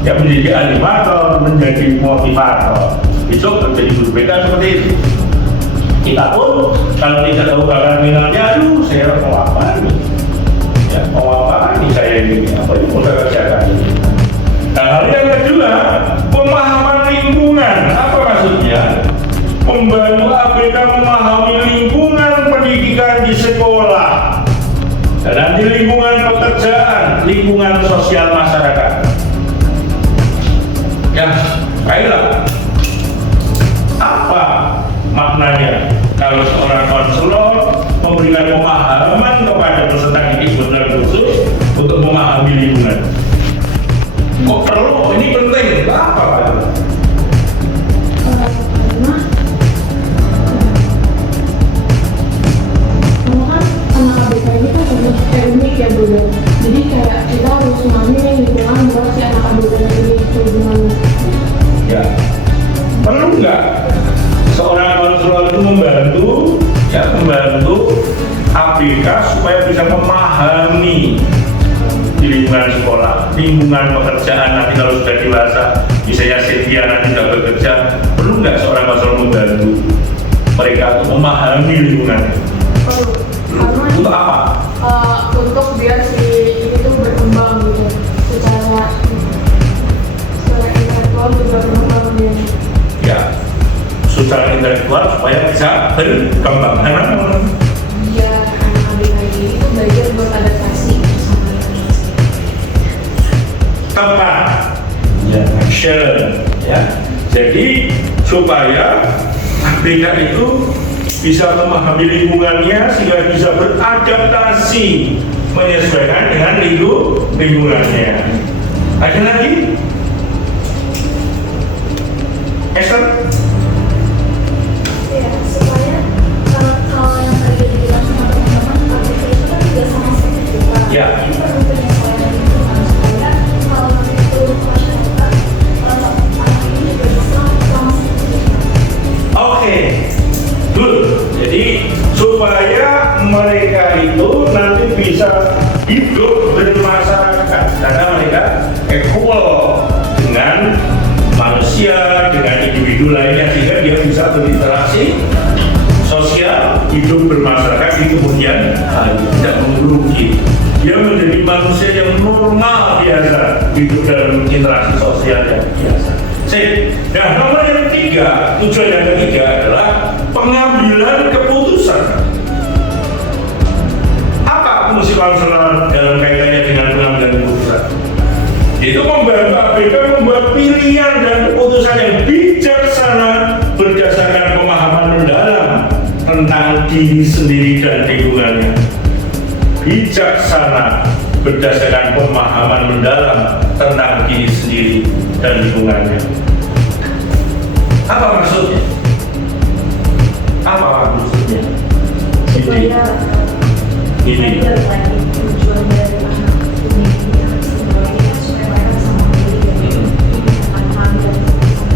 Ya, menjadi animator, menjadi motivator. Besok menjadi berbeda seperti itu. Kita pun kalau tidak tahu bakat minatnya, aduh saya mau apa ini? Ya, mau apa ini saya ini, apa yang mau saya kerjakan. Nah, hal yang kedua, pemahaman lingkungan. Apa maksudnya? Membantu ABK memahami lingkungan pendidikan di sekolah dan di lingkungan pekerjaan, lingkungan sosial masyarakat. Ya, baiklah. Apa maknanya kalau seorang konselor memberikan pemahaman kepada peserta didik berkebutuhan khusus untuk memahami lingkungan? Kok perlu? Ini penting. Apa Pak? Karena anak ABK ini kan unik ya Bro. Jadi kayak kita harus memahami lingkungan buat si anak ABK ini itu gimana. Ya, perlu nggak seorang konselor itu membantu ABK supaya bisa memahami di lingkungan sekolah, lingkungan pekerjaan nanti kalau sudah dewasa, misalnya setia nanti sudah bekerja, perlu nggak seorang konselor membantu mereka untuk memahami lingkungan? Perlu. Karena Untuk apa? untuk biar si ini tuh berkembang gitu secara intelektual juga berkembang dia. Ya, secara intelektual supaya bisa berkembang. Karena Biar anak ABK ini itu belajar beradaptasi sama lingkungan. tepat, ya, action, ya. Jadi supaya ABK itu bisa memahami lingkungannya sehingga bisa beradaptasi menyesuaikan dengan lingkungannya. Ada lagi? Esther? Ya, supaya kalau yang tadi dibilang sama teman-teman, ABK itu kan juga sama seperti kita. Ya. Jadi perlu penyesuaian lingkungan supaya kalau itu masyarakat, anak ini juga bisa sama seperti kita. Oke, good. Jadi supaya mereka itu nanti bisa hidup bermasyarakat karena mereka equal dengan manusia, dengan individu lainnya sehingga dia bisa berinteraksi sosial, hidup bermasyarakat di kemudian hari tidak merugi. Dia menjadi manusia yang normal biasa, hidup dalam interaksi sosial yang biasa. Nah, nomor yang ketiga, tujuan yang ketiga adalah pengambilan keputusan. Apa fungsi konselor dalam kaitannya dengan pengambilan keputusan? Itu membantu ABK membuat pilihan dan keputusan yang bijaksana berdasarkan pemahaman mendalam tentang diri sendiri dan lingkungannya. Bijaksana berdasarkan pemahaman mendalam tentang diri sendiri dan lingkungannya. Apa maksudnya? Apa maksudnya? Supaya Ini. belajar lagi tujuan dari anak ini kan sebenarnya supaya mereka bisa memilih dari anak dan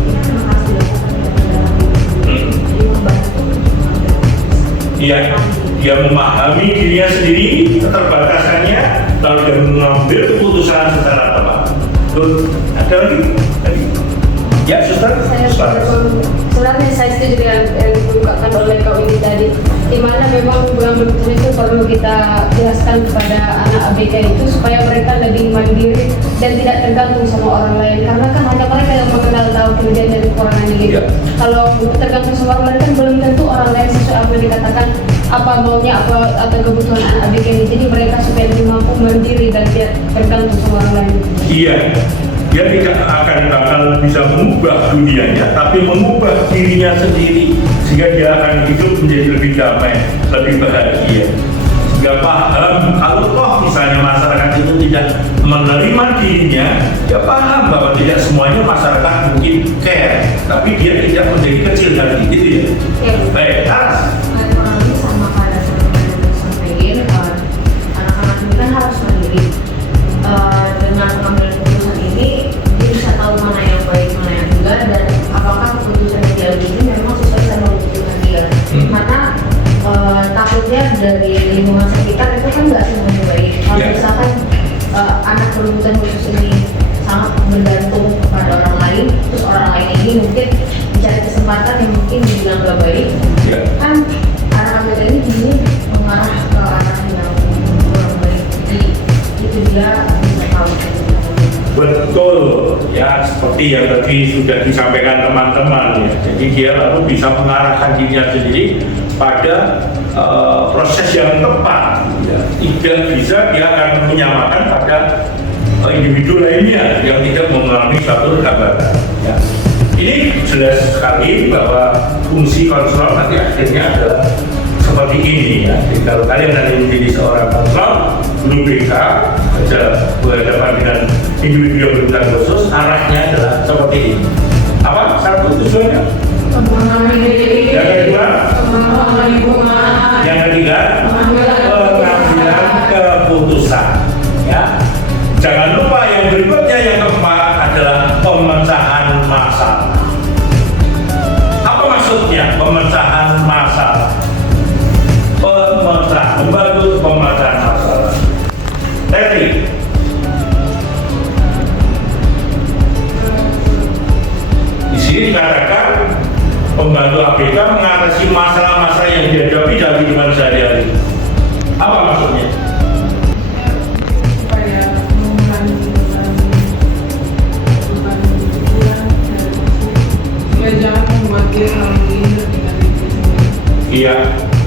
ini kan harus dilakukan dengan dalam jadi membantu untuk mengambil keputusan. Iya, dia memahami dirinya sendiri, keterbatasannya, lalu dia mengambil keputusan secara tepat. Tuh, ada lagi? Ya, suster. Sebenarnya saya setuju dengan yang dibukakan oleh kau ini tadi, di mana memang pengambil keputusan itu perlu kita jelaskan kepada anak ABK itu supaya mereka lebih mandiri dan tidak tergantung sama orang lain, karena kan hanya mereka yang mengenal tahu kelebihan dan kekurangan gitu. Ya. Kalau tergantung sama orang lain kan belum tentu orang lain sesuai apa yang dikatakan apa maunya apa atau kebutuhan anak ABK ini. Jadi mereka supaya lebih mampu mandiri dan tidak tergantung sama orang lain. Iya, dia tidak akan bakal bisa mengubah dunianya, tapi mengubah dirinya sendiri sehingga dia akan hidup menjadi lebih damai, lebih bahagia. Sehingga paham kalau toh misalnya masyarakat itu tidak menerima dirinya, ya paham bahwa tidak semuanya masyarakat mungkin care, tapi dia tidak menjadi kecil hati, gitu ya. Ya. Baik, Aras. Kurang lebih sama pada sampaikan anak-anak ini kan harus mandiri. Dengan pengambilan keputusan ini dia bisa tahu mana yang baik mana yang enggak dan apakah keputusan yang dia ambil ini memang sesuai sama kebutuhan dia. Karena takutnya dari lingkungan sekitar itu kan nggak semuanya baik. Kalau Yeah. misalkan anak berkebutuhan khusus ini sangat bergantung kepada orang lain, terus orang lain ini mungkin mencari kesempatan yang mungkin dibilang nggak baik, Ya. kan anak-anak ini mengarah ke arah yang kurang baik. Jadi betul ya, seperti yang tadi sudah disampaikan teman-teman ya. Jadi dia lalu bisa mengarahkan dirinya sendiri pada proses yang tepat ya. Tidak bisa dia akan menyamakan pada individu lainnya yang tidak mengalami satu hambatan ya. Ini jelas sekali bahwa fungsi konselor nanti akhirnya adalah seperti ini ya. Jadi kalau kalian nanti menjadi seorang konselor guru BK aja berhadapan dengan individu yang berkebutuhan khusus, arahnya adalah seperti ini. Apa satu tujuannya? Yang kedua, yang ketiga, pengambilan keputusan. Ya, jangan lupa yang berikutnya yang keempat adalah pemecahan masalah. Apa maksudnya pemecahan masalah? Membantu pemecahan masalah. Teknik. Di sini dikatakan pembantu ABK mengatasi masalah-masalah yang dihadapi dalam kehidupan sehari-hari. Apa maksudnya? Supaya mengurangi beban pikiran dan supaya jangan membuat dia terlalu minder dengan diri sendiri. Iya,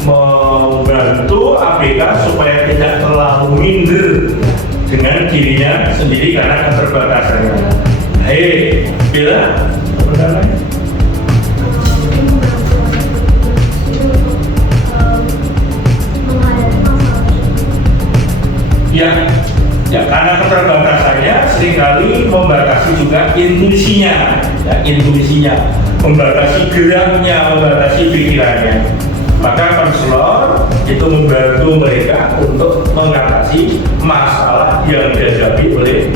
membantu ABK supaya tidak terlalu minder dengan dirinya sendiri karena keterbatasannya. Hei, Bila, benar lagi? Ya, karena keterbatasannya seringkali membatasi juga intuisinya, ya, membatasi geraknya, membatasi pikirannya. Maka konselor itu membantu mereka untuk mengatasi masalah yang dihadapi oleh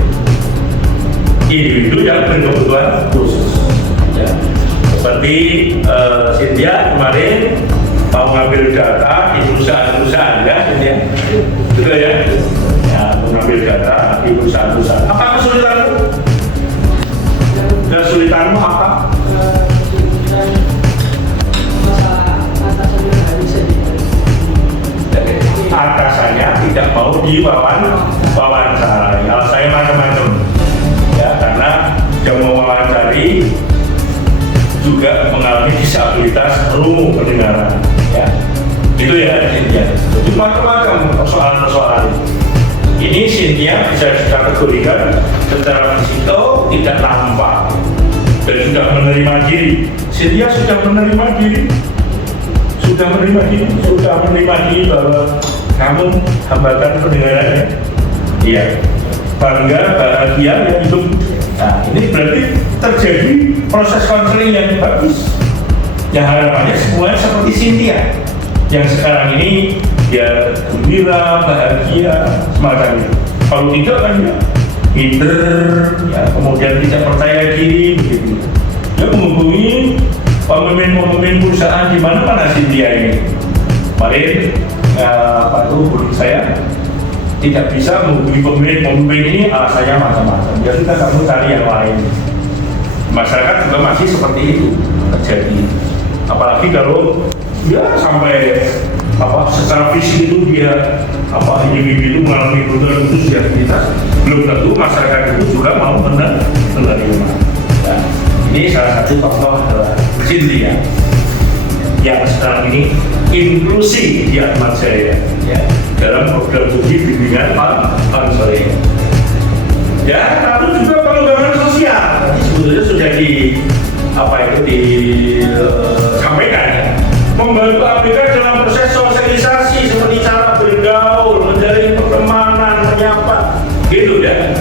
individu yang berkebutuhan khusus. Ya. Seperti Cynthia kemarin mau ngambil data di perusahaan-perusahaan, ya Cynthia? Betul ya? Ya, mengambil data di perusahaan-perusahaan. Apa kesulitanmu? Kesulitanmu apa? Atasannya tidak mau diwawancara. Kalau saya macam-macam, ya, karena yang mewawancari juga mengalami disabilitas rungu pendengaran, ya. Itu ya Cynthia. Jadi macam-macam persoalan-persoalan. Ini Cynthia bisa dikategorikan secara fisikal tidak nampak dan sudah menerima diri. Cynthia sudah menerima diri, bahwa kamu hambatan pendengarannya. Iya, bangga, bahagia, ya hidup. Nah, ini berarti terjadi proses konseling yang bagus. Yang harapannya semuanya seperti Cynthia, yang sekarang ini dia gembira, bahagia, semacam itu. Kalau tidak kan ya minder, ya, kemudian tidak percaya diri, begitu. Dia menghubungi pemimpin perusahaan di mana Cynthia ini. Kemarin Pak guru saya tidak bisa menghubungi pemimpin ini, alasannya macam-macam. Ya sudah, kamu cari yang lain. Masyarakat juga masih seperti itu terjadi. Apalagi kalau ya sampai secara fisik itu dia individu itu mengalami kebutuhan khusus disabilitas, belum tentu masyarakat itu juga mau menerima. Nah, ini salah satu tokoh adalah Cynthia yang sekarang ini inklusi di Ahmad Jaya, ya, dalam program studi bimbingan konseling. Ya, lalu juga pengembangan sosial. Ini sebetulnya sudah disampaikan, ya. Membantu ABK dalam proses sosialisasi seperti cara bergaul, menjalin pertemanan, menyapa, gitu ya.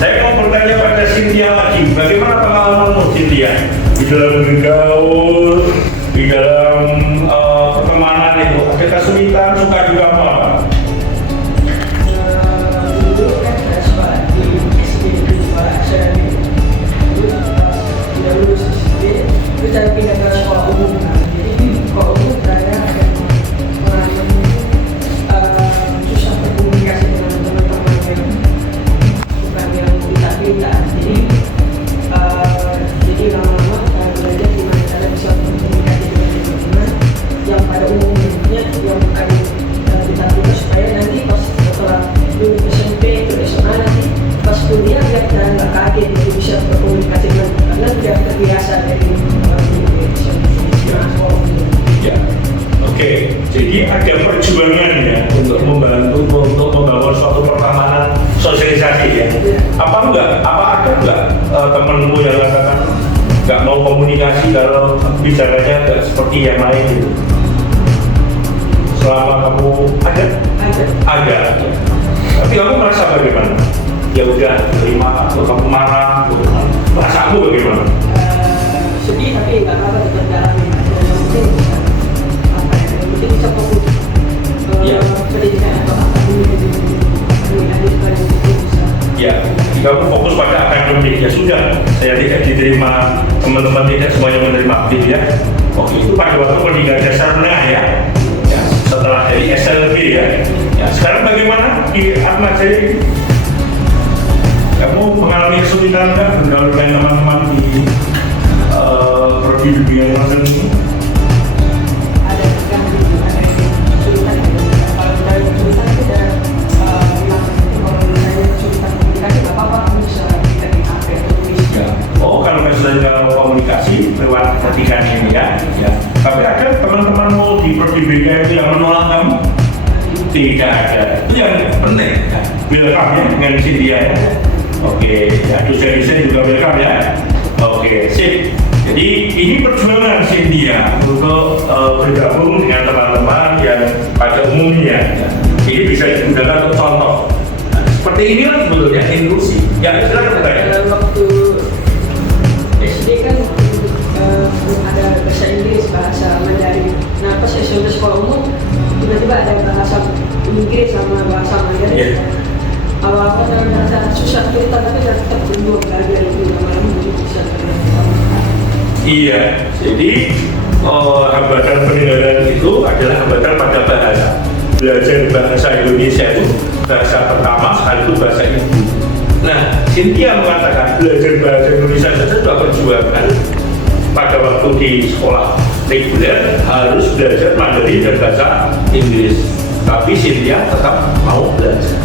Saya mau bertanya pada Cynthia lagi, bagaimana pengalamanmu Cynthia di dalam bergaul, di dalam pertemanan itu? Ada kesulitan, suka juga apa? Dulu kan saya sekolah di SD, di sekolah saya dulu tidak lulus SD, terus saya pindah ke sekolah umum. Jadi sekolah umum saya ada mengalami susah berkomunikasi dengan teman-teman yang bukan yang disabilitas. Jadi lama-lama saya belajar gimana cara bisa berkomunikasi dengan teman-teman yang pada umumnya yang bukan disabilitas ya. Apa ada enggak temenmu yang katakan nggak mau komunikasi kalau bicaranya nggak seperti yang lain gitu? Selama kamu ada. Tapi kamu merasa bagaimana? Ya udah terima atau kamu marah? Perasaanmu bagaimana? Sedih tapi nggak apa-apa, tetap jalanin aja. Yang penting bisa apa ya? Yang penting bisa fokus Iya. pendidikan atau apa dulu nanti supaya itu bisa. Ya, jika kamu fokus pada akademik ya sudah. Saya tidak diterima, teman-teman tidak semuanya menerima gitu ya. Oke, itu pada waktu pendidikan dasar menengah ya. Ya, setelah dari SLB ya. Ya, sekarang bagaimana di Atma Jaya ini? Kamu mengalami kesulitan nggak bergaul dengan teman-teman di prodi dunia yang ini? Ada yang ada yang kesulitan. Kalau dari kesulitan itu udah bilang kalau saya kesulitan komunikasi nggak apa-apa, kamu bisa kita di HP tulis. Ya. Oh, kalau misalnya komunikasi lewat ketikan ini ya. Tapi ada teman-temanmu di prodi BK itu yang menolak kamu? Tidak ada. Itu yang penting. Ya. Welcome ya dengan Cynthia ya. Oke, ya dosen-dosen juga welcome ya. Oke, sip. Jadi ini perjuangan Cynthia untuk bergabung dengan teman-teman yang pada umumnya. Ini bisa digunakan untuk contoh. Nah, seperti inilah sebetulnya inklusi. Ya, silakan bertanya. Waktu SD kan ada bahasa Inggris, bahasa Mandarin. Nah pas SMP sekolah umum tiba-tiba ada bahasa Inggris sama bahasa Mandarin. Yeah. Awal-awal saya merasa susah kita tapi tetap berdua belajar itu lama-lama bisa terlihat. Iya, jadi hambatan pendengaran itu adalah hambatan pada bahasa. Belajar bahasa Indonesia itu bahasa pertama sekaligus bahasa ibu. Nah, Cynthia mengatakan belajar bahasa Indonesia saja sudah perjuangan. Pada waktu di sekolah reguler harus belajar Mandarin dan bahasa Inggris. Tapi Cynthia tetap mau belajar.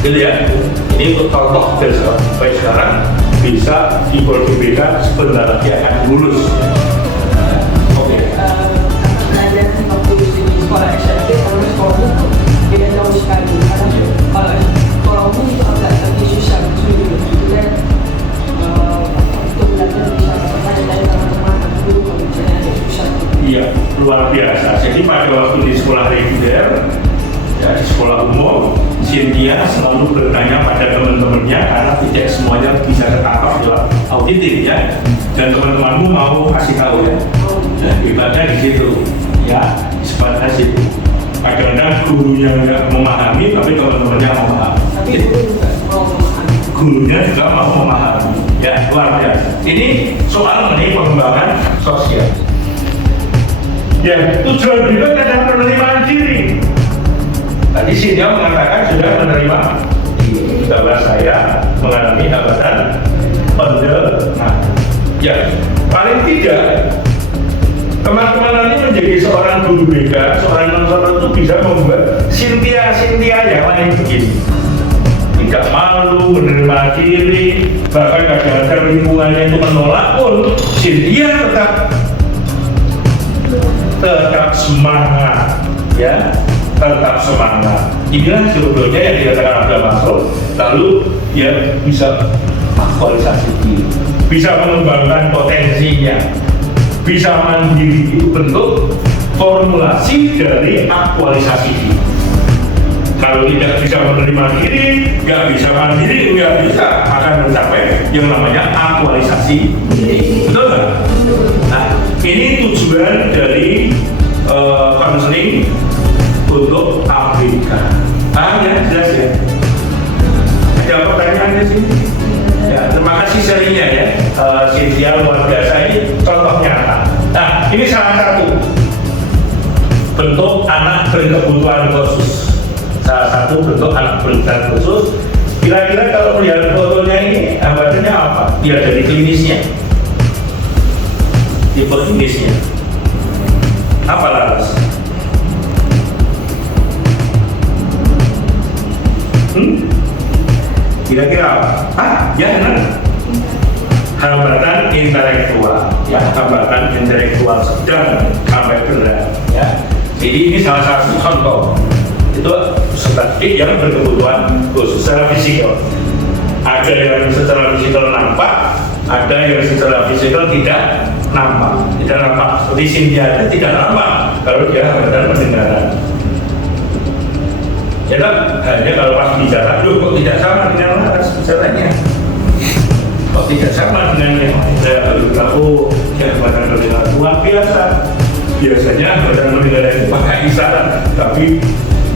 Gitu ya. Ini untuk contoh dari sampai sekarang bisa di prodi BK sebentar lagi akan lulus. Oke. Belajar waktu di sekolah SMP sama sekolah umum beda jauh sekali. Karena kalau sekolah umum itu agak lebih susah sulit. Dan untuk belajar bisa bertanya-tanya teman-teman dulu kalau misalnya ada susah. Iya, luar biasa. Jadi pada waktu di sekolah reguler, ya di sekolah umum, Cynthia selalu bertanya pada teman-temannya karena tidak semuanya bisa ketangkap lewat auditif ya. Dan teman-temanmu mau kasih tahu ya. Dan hebatnya di situ, ya sebatnya situ. Kadang-kadang gurunya nggak memahami, tapi teman-temannya memahami. Tapi guru juga mau memahami. Gurunya juga mau memahami. Ya luar biasa. Ini soal mengenai pengembangan sosial. Ya, tujuan berikut adalah penerimaan diri. Tadi Cynthia mengatakan sudah menerima bahwa saya mengalami hambatan pendengaran. Ya, paling tidak teman-teman nanti menjadi seorang guru BK, seorang konselor itu bisa membuat Cynthia yang lain begini. Tidak malu, menerima diri, bahkan kadang-kadang lingkungannya itu menolak pun Cynthia tetap semangat, ya. Tetap semangat. Inilah sebetulnya yang dikatakan Abdul Masrur. Lalu ya bisa aktualisasi diri, bisa mengembangkan potensinya, bisa mandiri. Itu bentuk formulasi dari aktualisasi diri. Kalau tidak bisa menerima diri, nggak bisa mandiri, nggak bisa akan mencapai yang namanya aktualisasi diri. Betul nggak? Nah, ini tujuan dari konseling untuk ABK. Ya, jelas ya. Ada pertanyaannya sih? Ya, terima kasih sharingnya ya. Cynthia luar biasa, ini contoh nyata. Nah, ini salah satu bentuk anak berkebutuhan khusus. Salah satu bentuk anak berkebutuhan khusus. Kira-kira kalau melihat fotonya ini, hambatannya apa? Dia dari klinisnya. Tipe klinisnya. Apa laras? Kira-kira apa? Ya benar. Hambatan intelektual, ya hambatan intelektual sedang sampai berat, ya. Jadi ini salah satu contoh. Itu seperti yang berkebutuhan khusus secara fisikal. Ada yang secara fisikal nampak, ada yang secara fisikal tidak nampak. Seperti Cynthia itu tidak nampak kalau dia hambatan pendengaran. Ya kan? Hanya kalau pas bicara, kok tidak sama dengan laras bicaranya. Kok tidak sama dengan yang saya baru tahu yang hambatan pendengaran luar biasa. Biasanya hambatan pendengaran itu pakai isyarat, tapi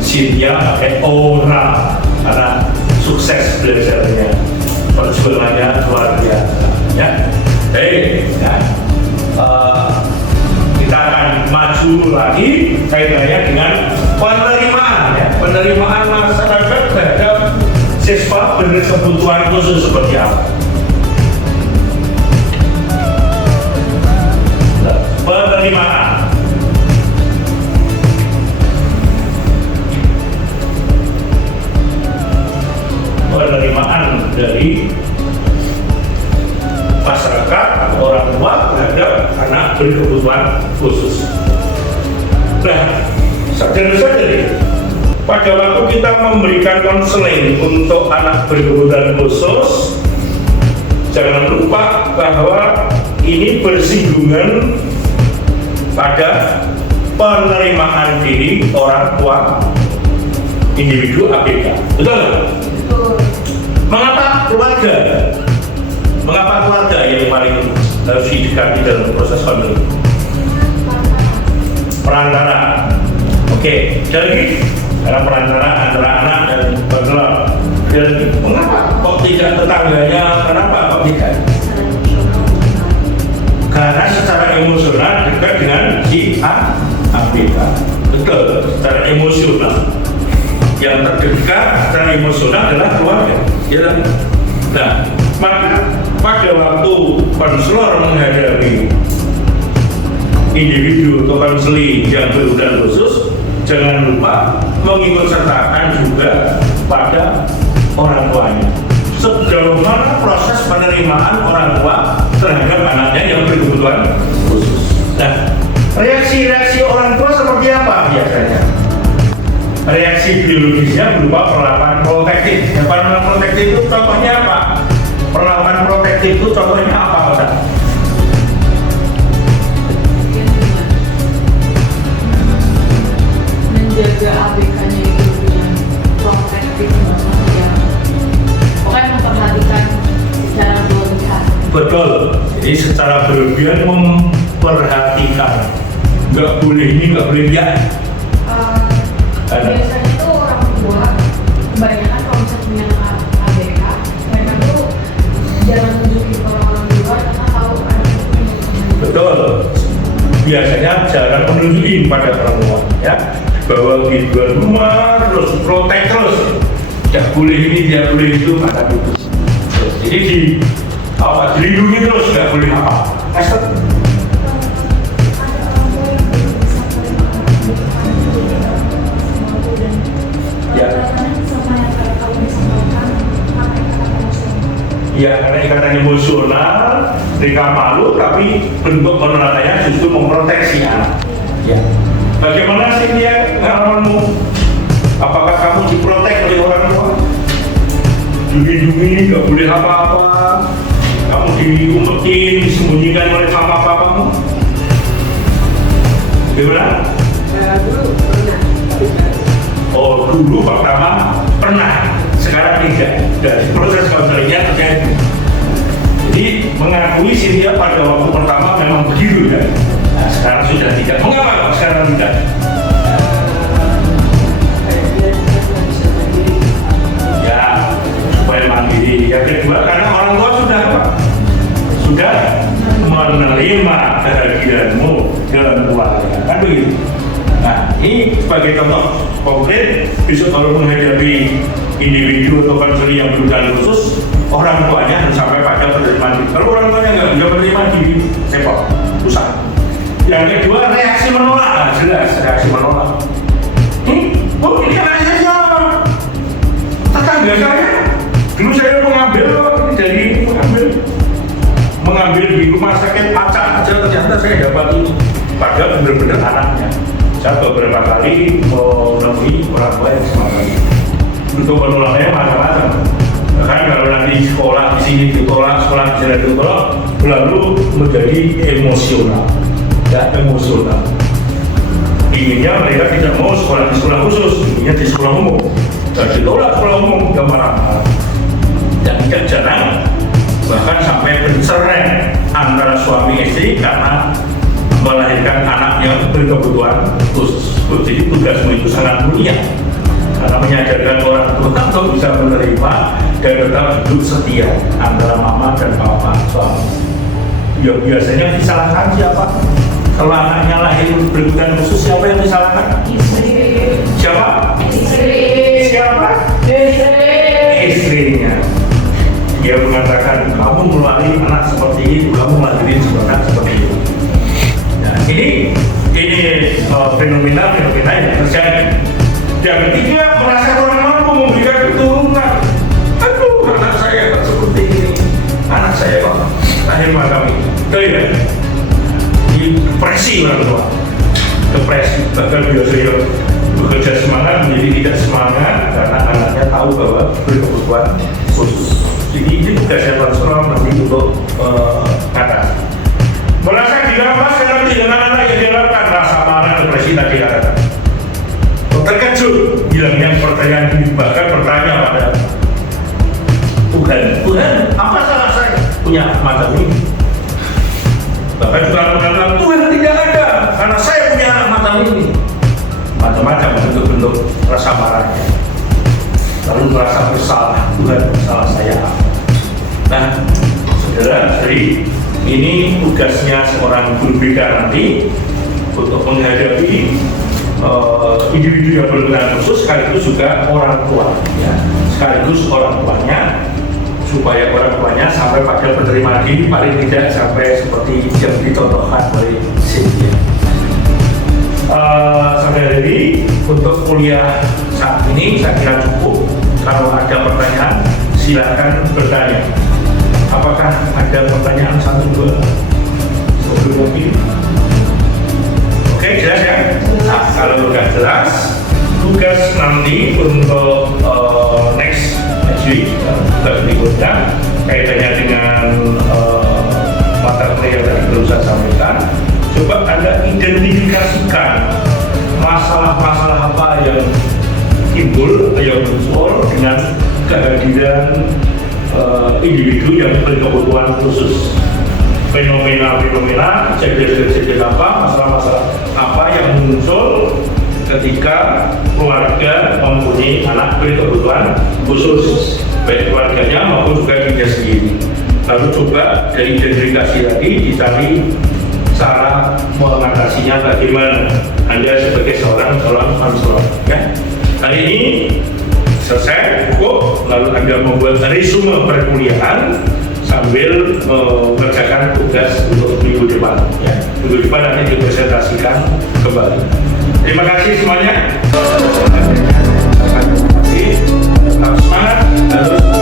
Cynthia pakai oral karena sukses belajarnya, perjuangannya luar biasa. Ya, ya. Kita akan maju lagi kaitannya dengan penerimaan, ya. Penerimaan masyarakat terhadap siswa berkebutuhan khusus seperti apa? Penerimaan. Penerimaan dari masyarakat atau orang tua terhadap anak berkebutuhan khusus. Nah, sadar-sadar pada waktu kita memberikan konseling untuk anak berkebutuhan khusus, jangan lupa bahwa ini bersinggungan pada penerimaan diri orang tua individu ABK. Betul? Mengapa keluarga? Mengapa keluarga yang paling harus didekati dalam proses konseling? Perantara. Oke, jadi karena perantara antara anak dan pengelola. Jadi mengapa kok tidak tetangganya? Kenapa kok tidak? Karena secara emosional dekat dengan si ABK. Betul, secara emosional. Yang terdekat secara emosional adalah keluarga. Ya. Nah, maka pada waktu konselor menghadapi individu atau konseling yang berkebutuhan khusus, jangan lupa mengikut sertakan juga pada orang tuanya. Sejauh mana proses penerimaan orang tua terhadap anaknya yang berkebutuhan khusus. Nah, reaksi-reaksi orang tua seperti apa biasanya? Reaksi biologisnya berupa perlawanan protektif. Yang perlawanan protektif itu contohnya apa? Perlawanan protektif itu contohnya apa, Pak? Menjaga ABK-nya itu dengan protektif, maksudnya pokoknya memperhatikan secara berlebihan. Betul. Jadi secara berlebihan memperhatikan. Nggak boleh ini, nggak boleh dia. Biasanya tuh orang tua kebanyakan kalau misalnya punya anak ABK, mereka tuh jangan tunjukin ke orang luar karena tahu anaknya itu punya kebutuhan. Betul. Biasanya jarang menunjukin pada orang tua, ya, bahwa di luar rumah terus protek terus, tidak boleh ini, tidak boleh itu, maka putus. Jadi dilindungi terus, tidak boleh apa. Ya, karena ikatan emosional, mereka malu, tapi bentuk penolakannya justru memproteksi anak. Ya. Bagaimana sih dia pengalamanmu? Apakah kamu diprotek oleh orang tua? Dilindungi, nggak boleh apa-apa. Kamu diumpetin, disembunyikan oleh mama papamu? Gimana? Dulu pernah. Oh, dulu pertama pernah, sekarang tidak. Dari proses konselingnya terjadi. Jadi mengakui Cynthia pada waktu pertama memang begitu, kan? Nah, sekarang sudah tidak. Mengapa kok sekarang tidak? Ya, supaya mandiri. Yang kedua, karena orang tua sudah apa? Sudah menerima kehadiranmu dalam keluarga, kan begitu? Nah, ini sebagai contoh konkret, besok kalau menghadapi individu atau konseling yang berkebutuhan khusus, orang tuanya harus sampai pada penerimaan diri. Kalau orang tuanya nggak bisa menerima diri, cepot, susah. Yang kedua, reaksi menolak. Nah, jelas reaksi menolak. Oh, ini anaknya siapa? Tetangga saya. Dulu saya mengambil di rumah sakit acak aja, ternyata saya dapat ini. Padahal benar-benar anaknya. Saya beberapa kali menemui orang tua yang semacam itu. Untuk penolakannya macam-macam. Bahkan kalau nanti di sekolah di sini ditolak, sekolah di sana ditolak, lalu menjadi emosional, ya emosional. Inginnya mereka tidak mau sekolah di sekolah khusus, inginnya di sekolah umum. Dan ditolak sekolah umum, dia marah-marah. Dan tidak jarang bahkan sampai bercerai antara suami istri karena melahirkan anak yang berkebutuhan khusus. Jadi tugasmu itu sangat mulia karena menyadarkan orang tua untuk bisa menerima dan tetap hidup setia antara mama dan papa suami. Ya biasanya disalahkan siapa? Kalau anaknya lahir berkebutuhan khusus, siapa yang disalahkan? Istri. Siapa? Istri. Siapa? Istri. Istrinya. Dia mengatakan, kamu melalui anak seperti ini, kamu melahirin anak seperti itu. Nah, ini fenomena yang terjadi. Yang ketiga, merasa kurang mampu memberikan keturunan. Aduh, anak saya kok seperti ini, anak saya kok lahir macam ini. Itu ya, depresi orang tua, depresi. Bahkan biasanya bekerja semangat menjadi tidak semangat karena anaknya tahu bahwa berkebutuhan khusus. Jadi ini tugasnya transfer nanti untuk atas. Merasa dirampas karena dengan anak yang diharapkan, rasa marah, depresi tadi katakan. Terkejut hilangnya pertanyaan ini, bahkan bertanya pada Tuhan, apa salah saya punya macam ini? Bahkan juga mengatakan Tuhan tidak ada karena saya punya anak macam ini. Macam-macam bentuk-bentuk rasa marahnya. Lalu merasa bersalah, Tuhan salah saya. Nah, saudara-saudari, ini tugasnya seorang guru BK nanti untuk menghadapi individu yang berkebutuhan khusus, sekaligus juga orang tua, ya, sekaligus orang tuanya, supaya orang tuanya sampai pada penerimaan diri, paling tidak sampai seperti yang dicontohkan oleh Cynthia. Saudari, untuk kuliah saat ini saya kira cukup. Kalau ada pertanyaan, silakan bertanya. Apakah ada pertanyaan satu dua sebelum ini? Oke, jelas ya? Nah, kalau sudah jelas, tugas nanti untuk next week, tugas berikutnya kaitannya dengan mata kuliah yang tadi belum saya sampaikan. Coba Anda identifikasikan masalah-masalah apa yang timbul, yang muncul dengan kehadiran individu yang berkebutuhan khusus. Fenomena-fenomena, kejadian-kejadian apa, masalah-masalah apa yang muncul ketika keluarga mempunyai anak berkebutuhan khusus, baik keluarganya maupun juga dirinya sendiri. Lalu coba dari identifikasi tadi dicari cara mengatasinya bagaimana Anda sebagai seorang konselor. Ya. Kali ini selesai, cukup. Lalu Anda membuat resume perkuliahan sambil mengerjakan tugas untuk minggu depan. Ya. Minggu depan nanti dipresentasikan kembali. Terima kasih semuanya. Terima kasih. Tetap semangat.